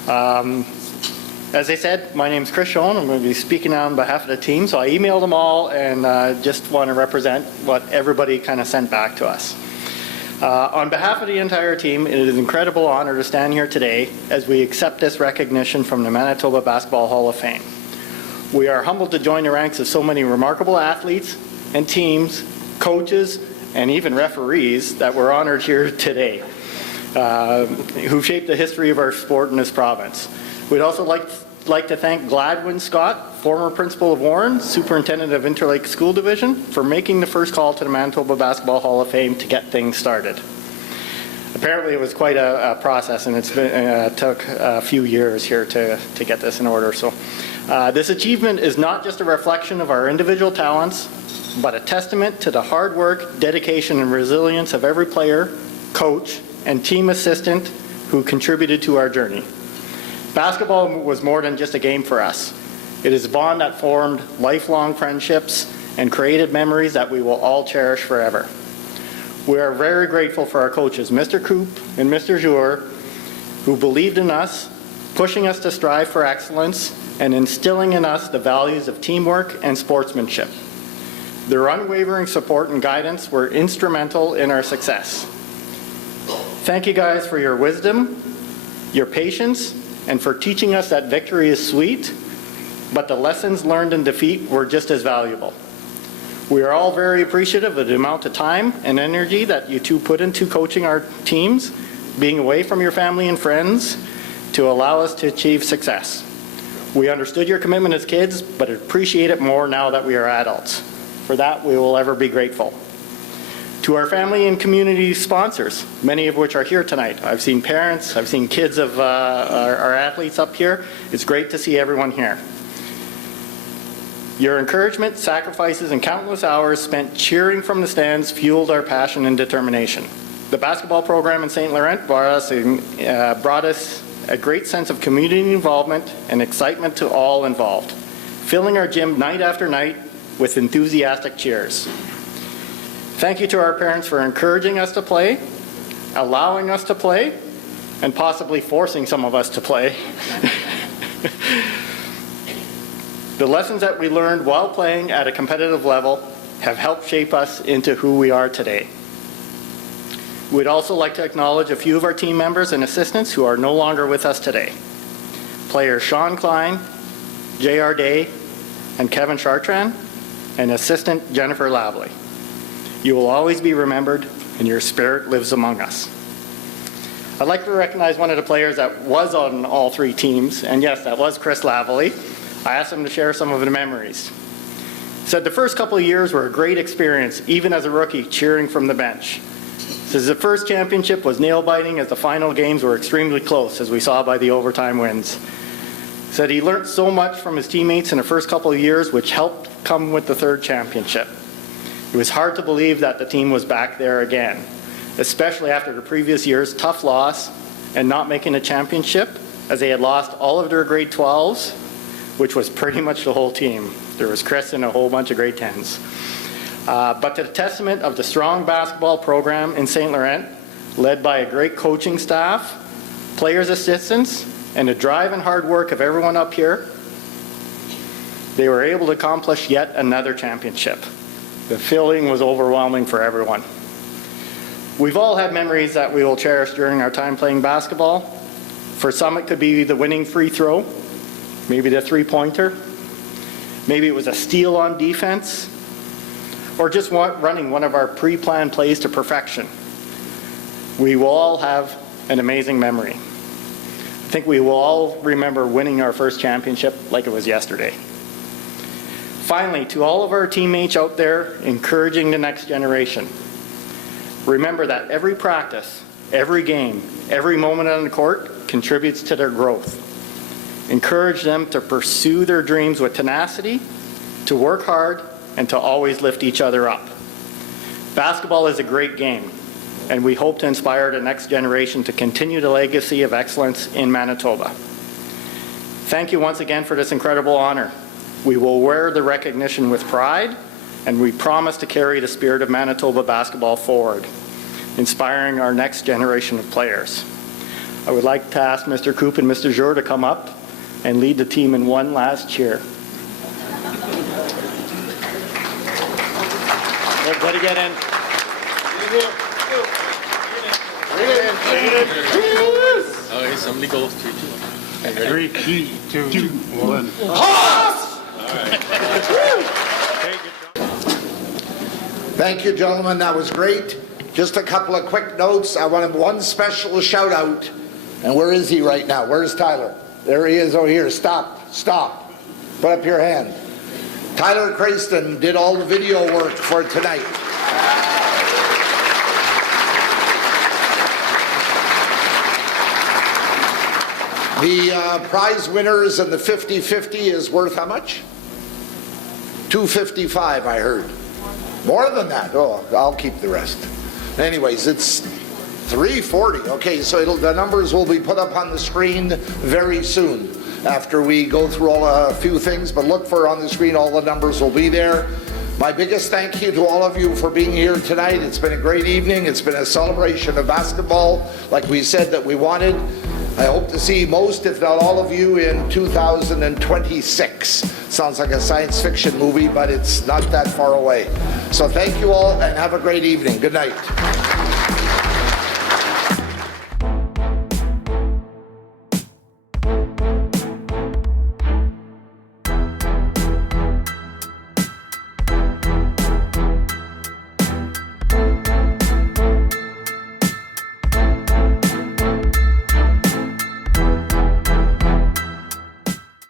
As I said, my name's Chris Schoen. I'm going to be speaking on behalf of the team. So I emailed them all and just want to represent what everybody kind of sent back to us. On behalf of the entire team, it is an incredible honor to stand here today as we accept this recognition from the Manitoba Basketball Hall of Fame. We are humbled to join the ranks of so many remarkable athletes and teams, coaches, and even referees that were honored here today, who shaped the history of our sport in this province. We'd also like to thank Gladwin Scott, former principal of Warren, superintendent of Interlake School Division, for making the first call to the Manitoba Basketball Hall of Fame to get things started. Apparently it was quite a process, and it took a few years here to get this in order. So this achievement is not just a reflection of our individual talents, but a testament to the hard work, dedication, and resilience of every player, coach, and team assistant who contributed to our journey. Basketball was more than just a game for us. It is a bond that formed lifelong friendships and created memories that we will all cherish forever. We are very grateful for our coaches, Mr. Coop and Mr. Jour, who believed in us, pushing us to strive for excellence and instilling in us the values of teamwork and sportsmanship. Their unwavering support and guidance were instrumental in our success. Thank you guys for your wisdom, your patience, and for teaching us that victory is sweet, but the lessons learned in defeat were just as valuable. We are all very appreciative of the amount of time and energy that you two put into coaching our teams, being away from your family and friends to allow us to achieve success. We understood your commitment as kids, but appreciate it more now that we are adults. For that, we will ever be grateful. To our family and community sponsors, many of which are here tonight. I've seen parents, I've seen kids of our athletes up here. It's great to see everyone here. Your encouragement, sacrifices, and countless hours spent cheering from the stands fueled our passion and determination. The basketball program in St. Laurent brought us a great sense of community involvement and excitement to all involved, filling our gym night after night with enthusiastic cheers. Thank you to our parents for encouraging us to play, allowing us to play, and possibly forcing some of us to play. The lessons that we learned while playing at a competitive level have helped shape us into who we are today. We'd also like to acknowledge a few of our team members and assistants who are no longer with us today. Players Sean Klein, J.R. Day, and Kevin Chartrand, and assistant Jennifer Lavley. You will always be remembered, and your spirit lives among us. I'd like to recognize one of the players that was on all three teams, and yes, that was Chris Lavley. I asked him to share some of the memories. He said the first couple of years were a great experience, even as a rookie, cheering from the bench. Says the first championship was nail-biting as the final games were extremely close, as we saw by the overtime wins. Said he learned so much from his teammates in the first couple of years, which helped come with the third championship. It was hard to believe that the team was back there again, especially after the previous year's tough loss and not making a championship, as they had lost all of their grade 12s, which was pretty much the whole team. There was Chris and a whole bunch of grade 10s. But to the testament of the strong basketball program in St. Laurent, led by a great coaching staff, players' assistants, and the drive and hard work of everyone up here, they were able to accomplish yet another championship. The feeling was overwhelming for everyone. We've all had memories that we will cherish during our time playing basketball. For some, it could be the winning free throw, maybe the three-pointer, maybe it was a steal on defense, or just running one of our pre-planned plays to perfection. We will all have an amazing memory. I think we will all remember winning our first championship like it was yesterday. Finally, to all of our teammates out there encouraging the next generation, remember that every practice, every game, every moment on the court contributes to their growth. Encourage them to pursue their dreams with tenacity, to work hard, and to always lift each other up. Basketball is a great game, and we hope to inspire the next generation to continue the legacy of excellence in Manitoba. Thank you once again for this incredible honor. We will wear the recognition with pride, and we promise to carry the spirit of Manitoba basketball forward, inspiring our next generation of players. I would like to ask Mr. Coop and Mr. Jour to come up and lead the team in one last cheer. Everybody get in. Okay, somebody go. 3, 2, 1. Thank you, gentlemen. That was great. Just a couple of quick notes. I want one special shout out. And where is he right now? Where's Tyler? There he is over here. Stop. Stop. Put up your hand. Tyler Crayston did all the video work for tonight. The prize winners and the 50-50 is worth how much? $255, I heard. More than that. Oh, I'll keep the rest. Anyways, it's $340. Okay, so the numbers will be put up on the screen very soon after we go through a few things, but look for on the screen, all the numbers will be there. My biggest thank you to all of you for being here tonight. It's been a great evening. It's been a celebration of basketball like we said that we wanted. I hope to see most, if not all of you, in 2026. Sounds like a science fiction movie, but it's not that far away. So thank you all and have a great evening. Good night.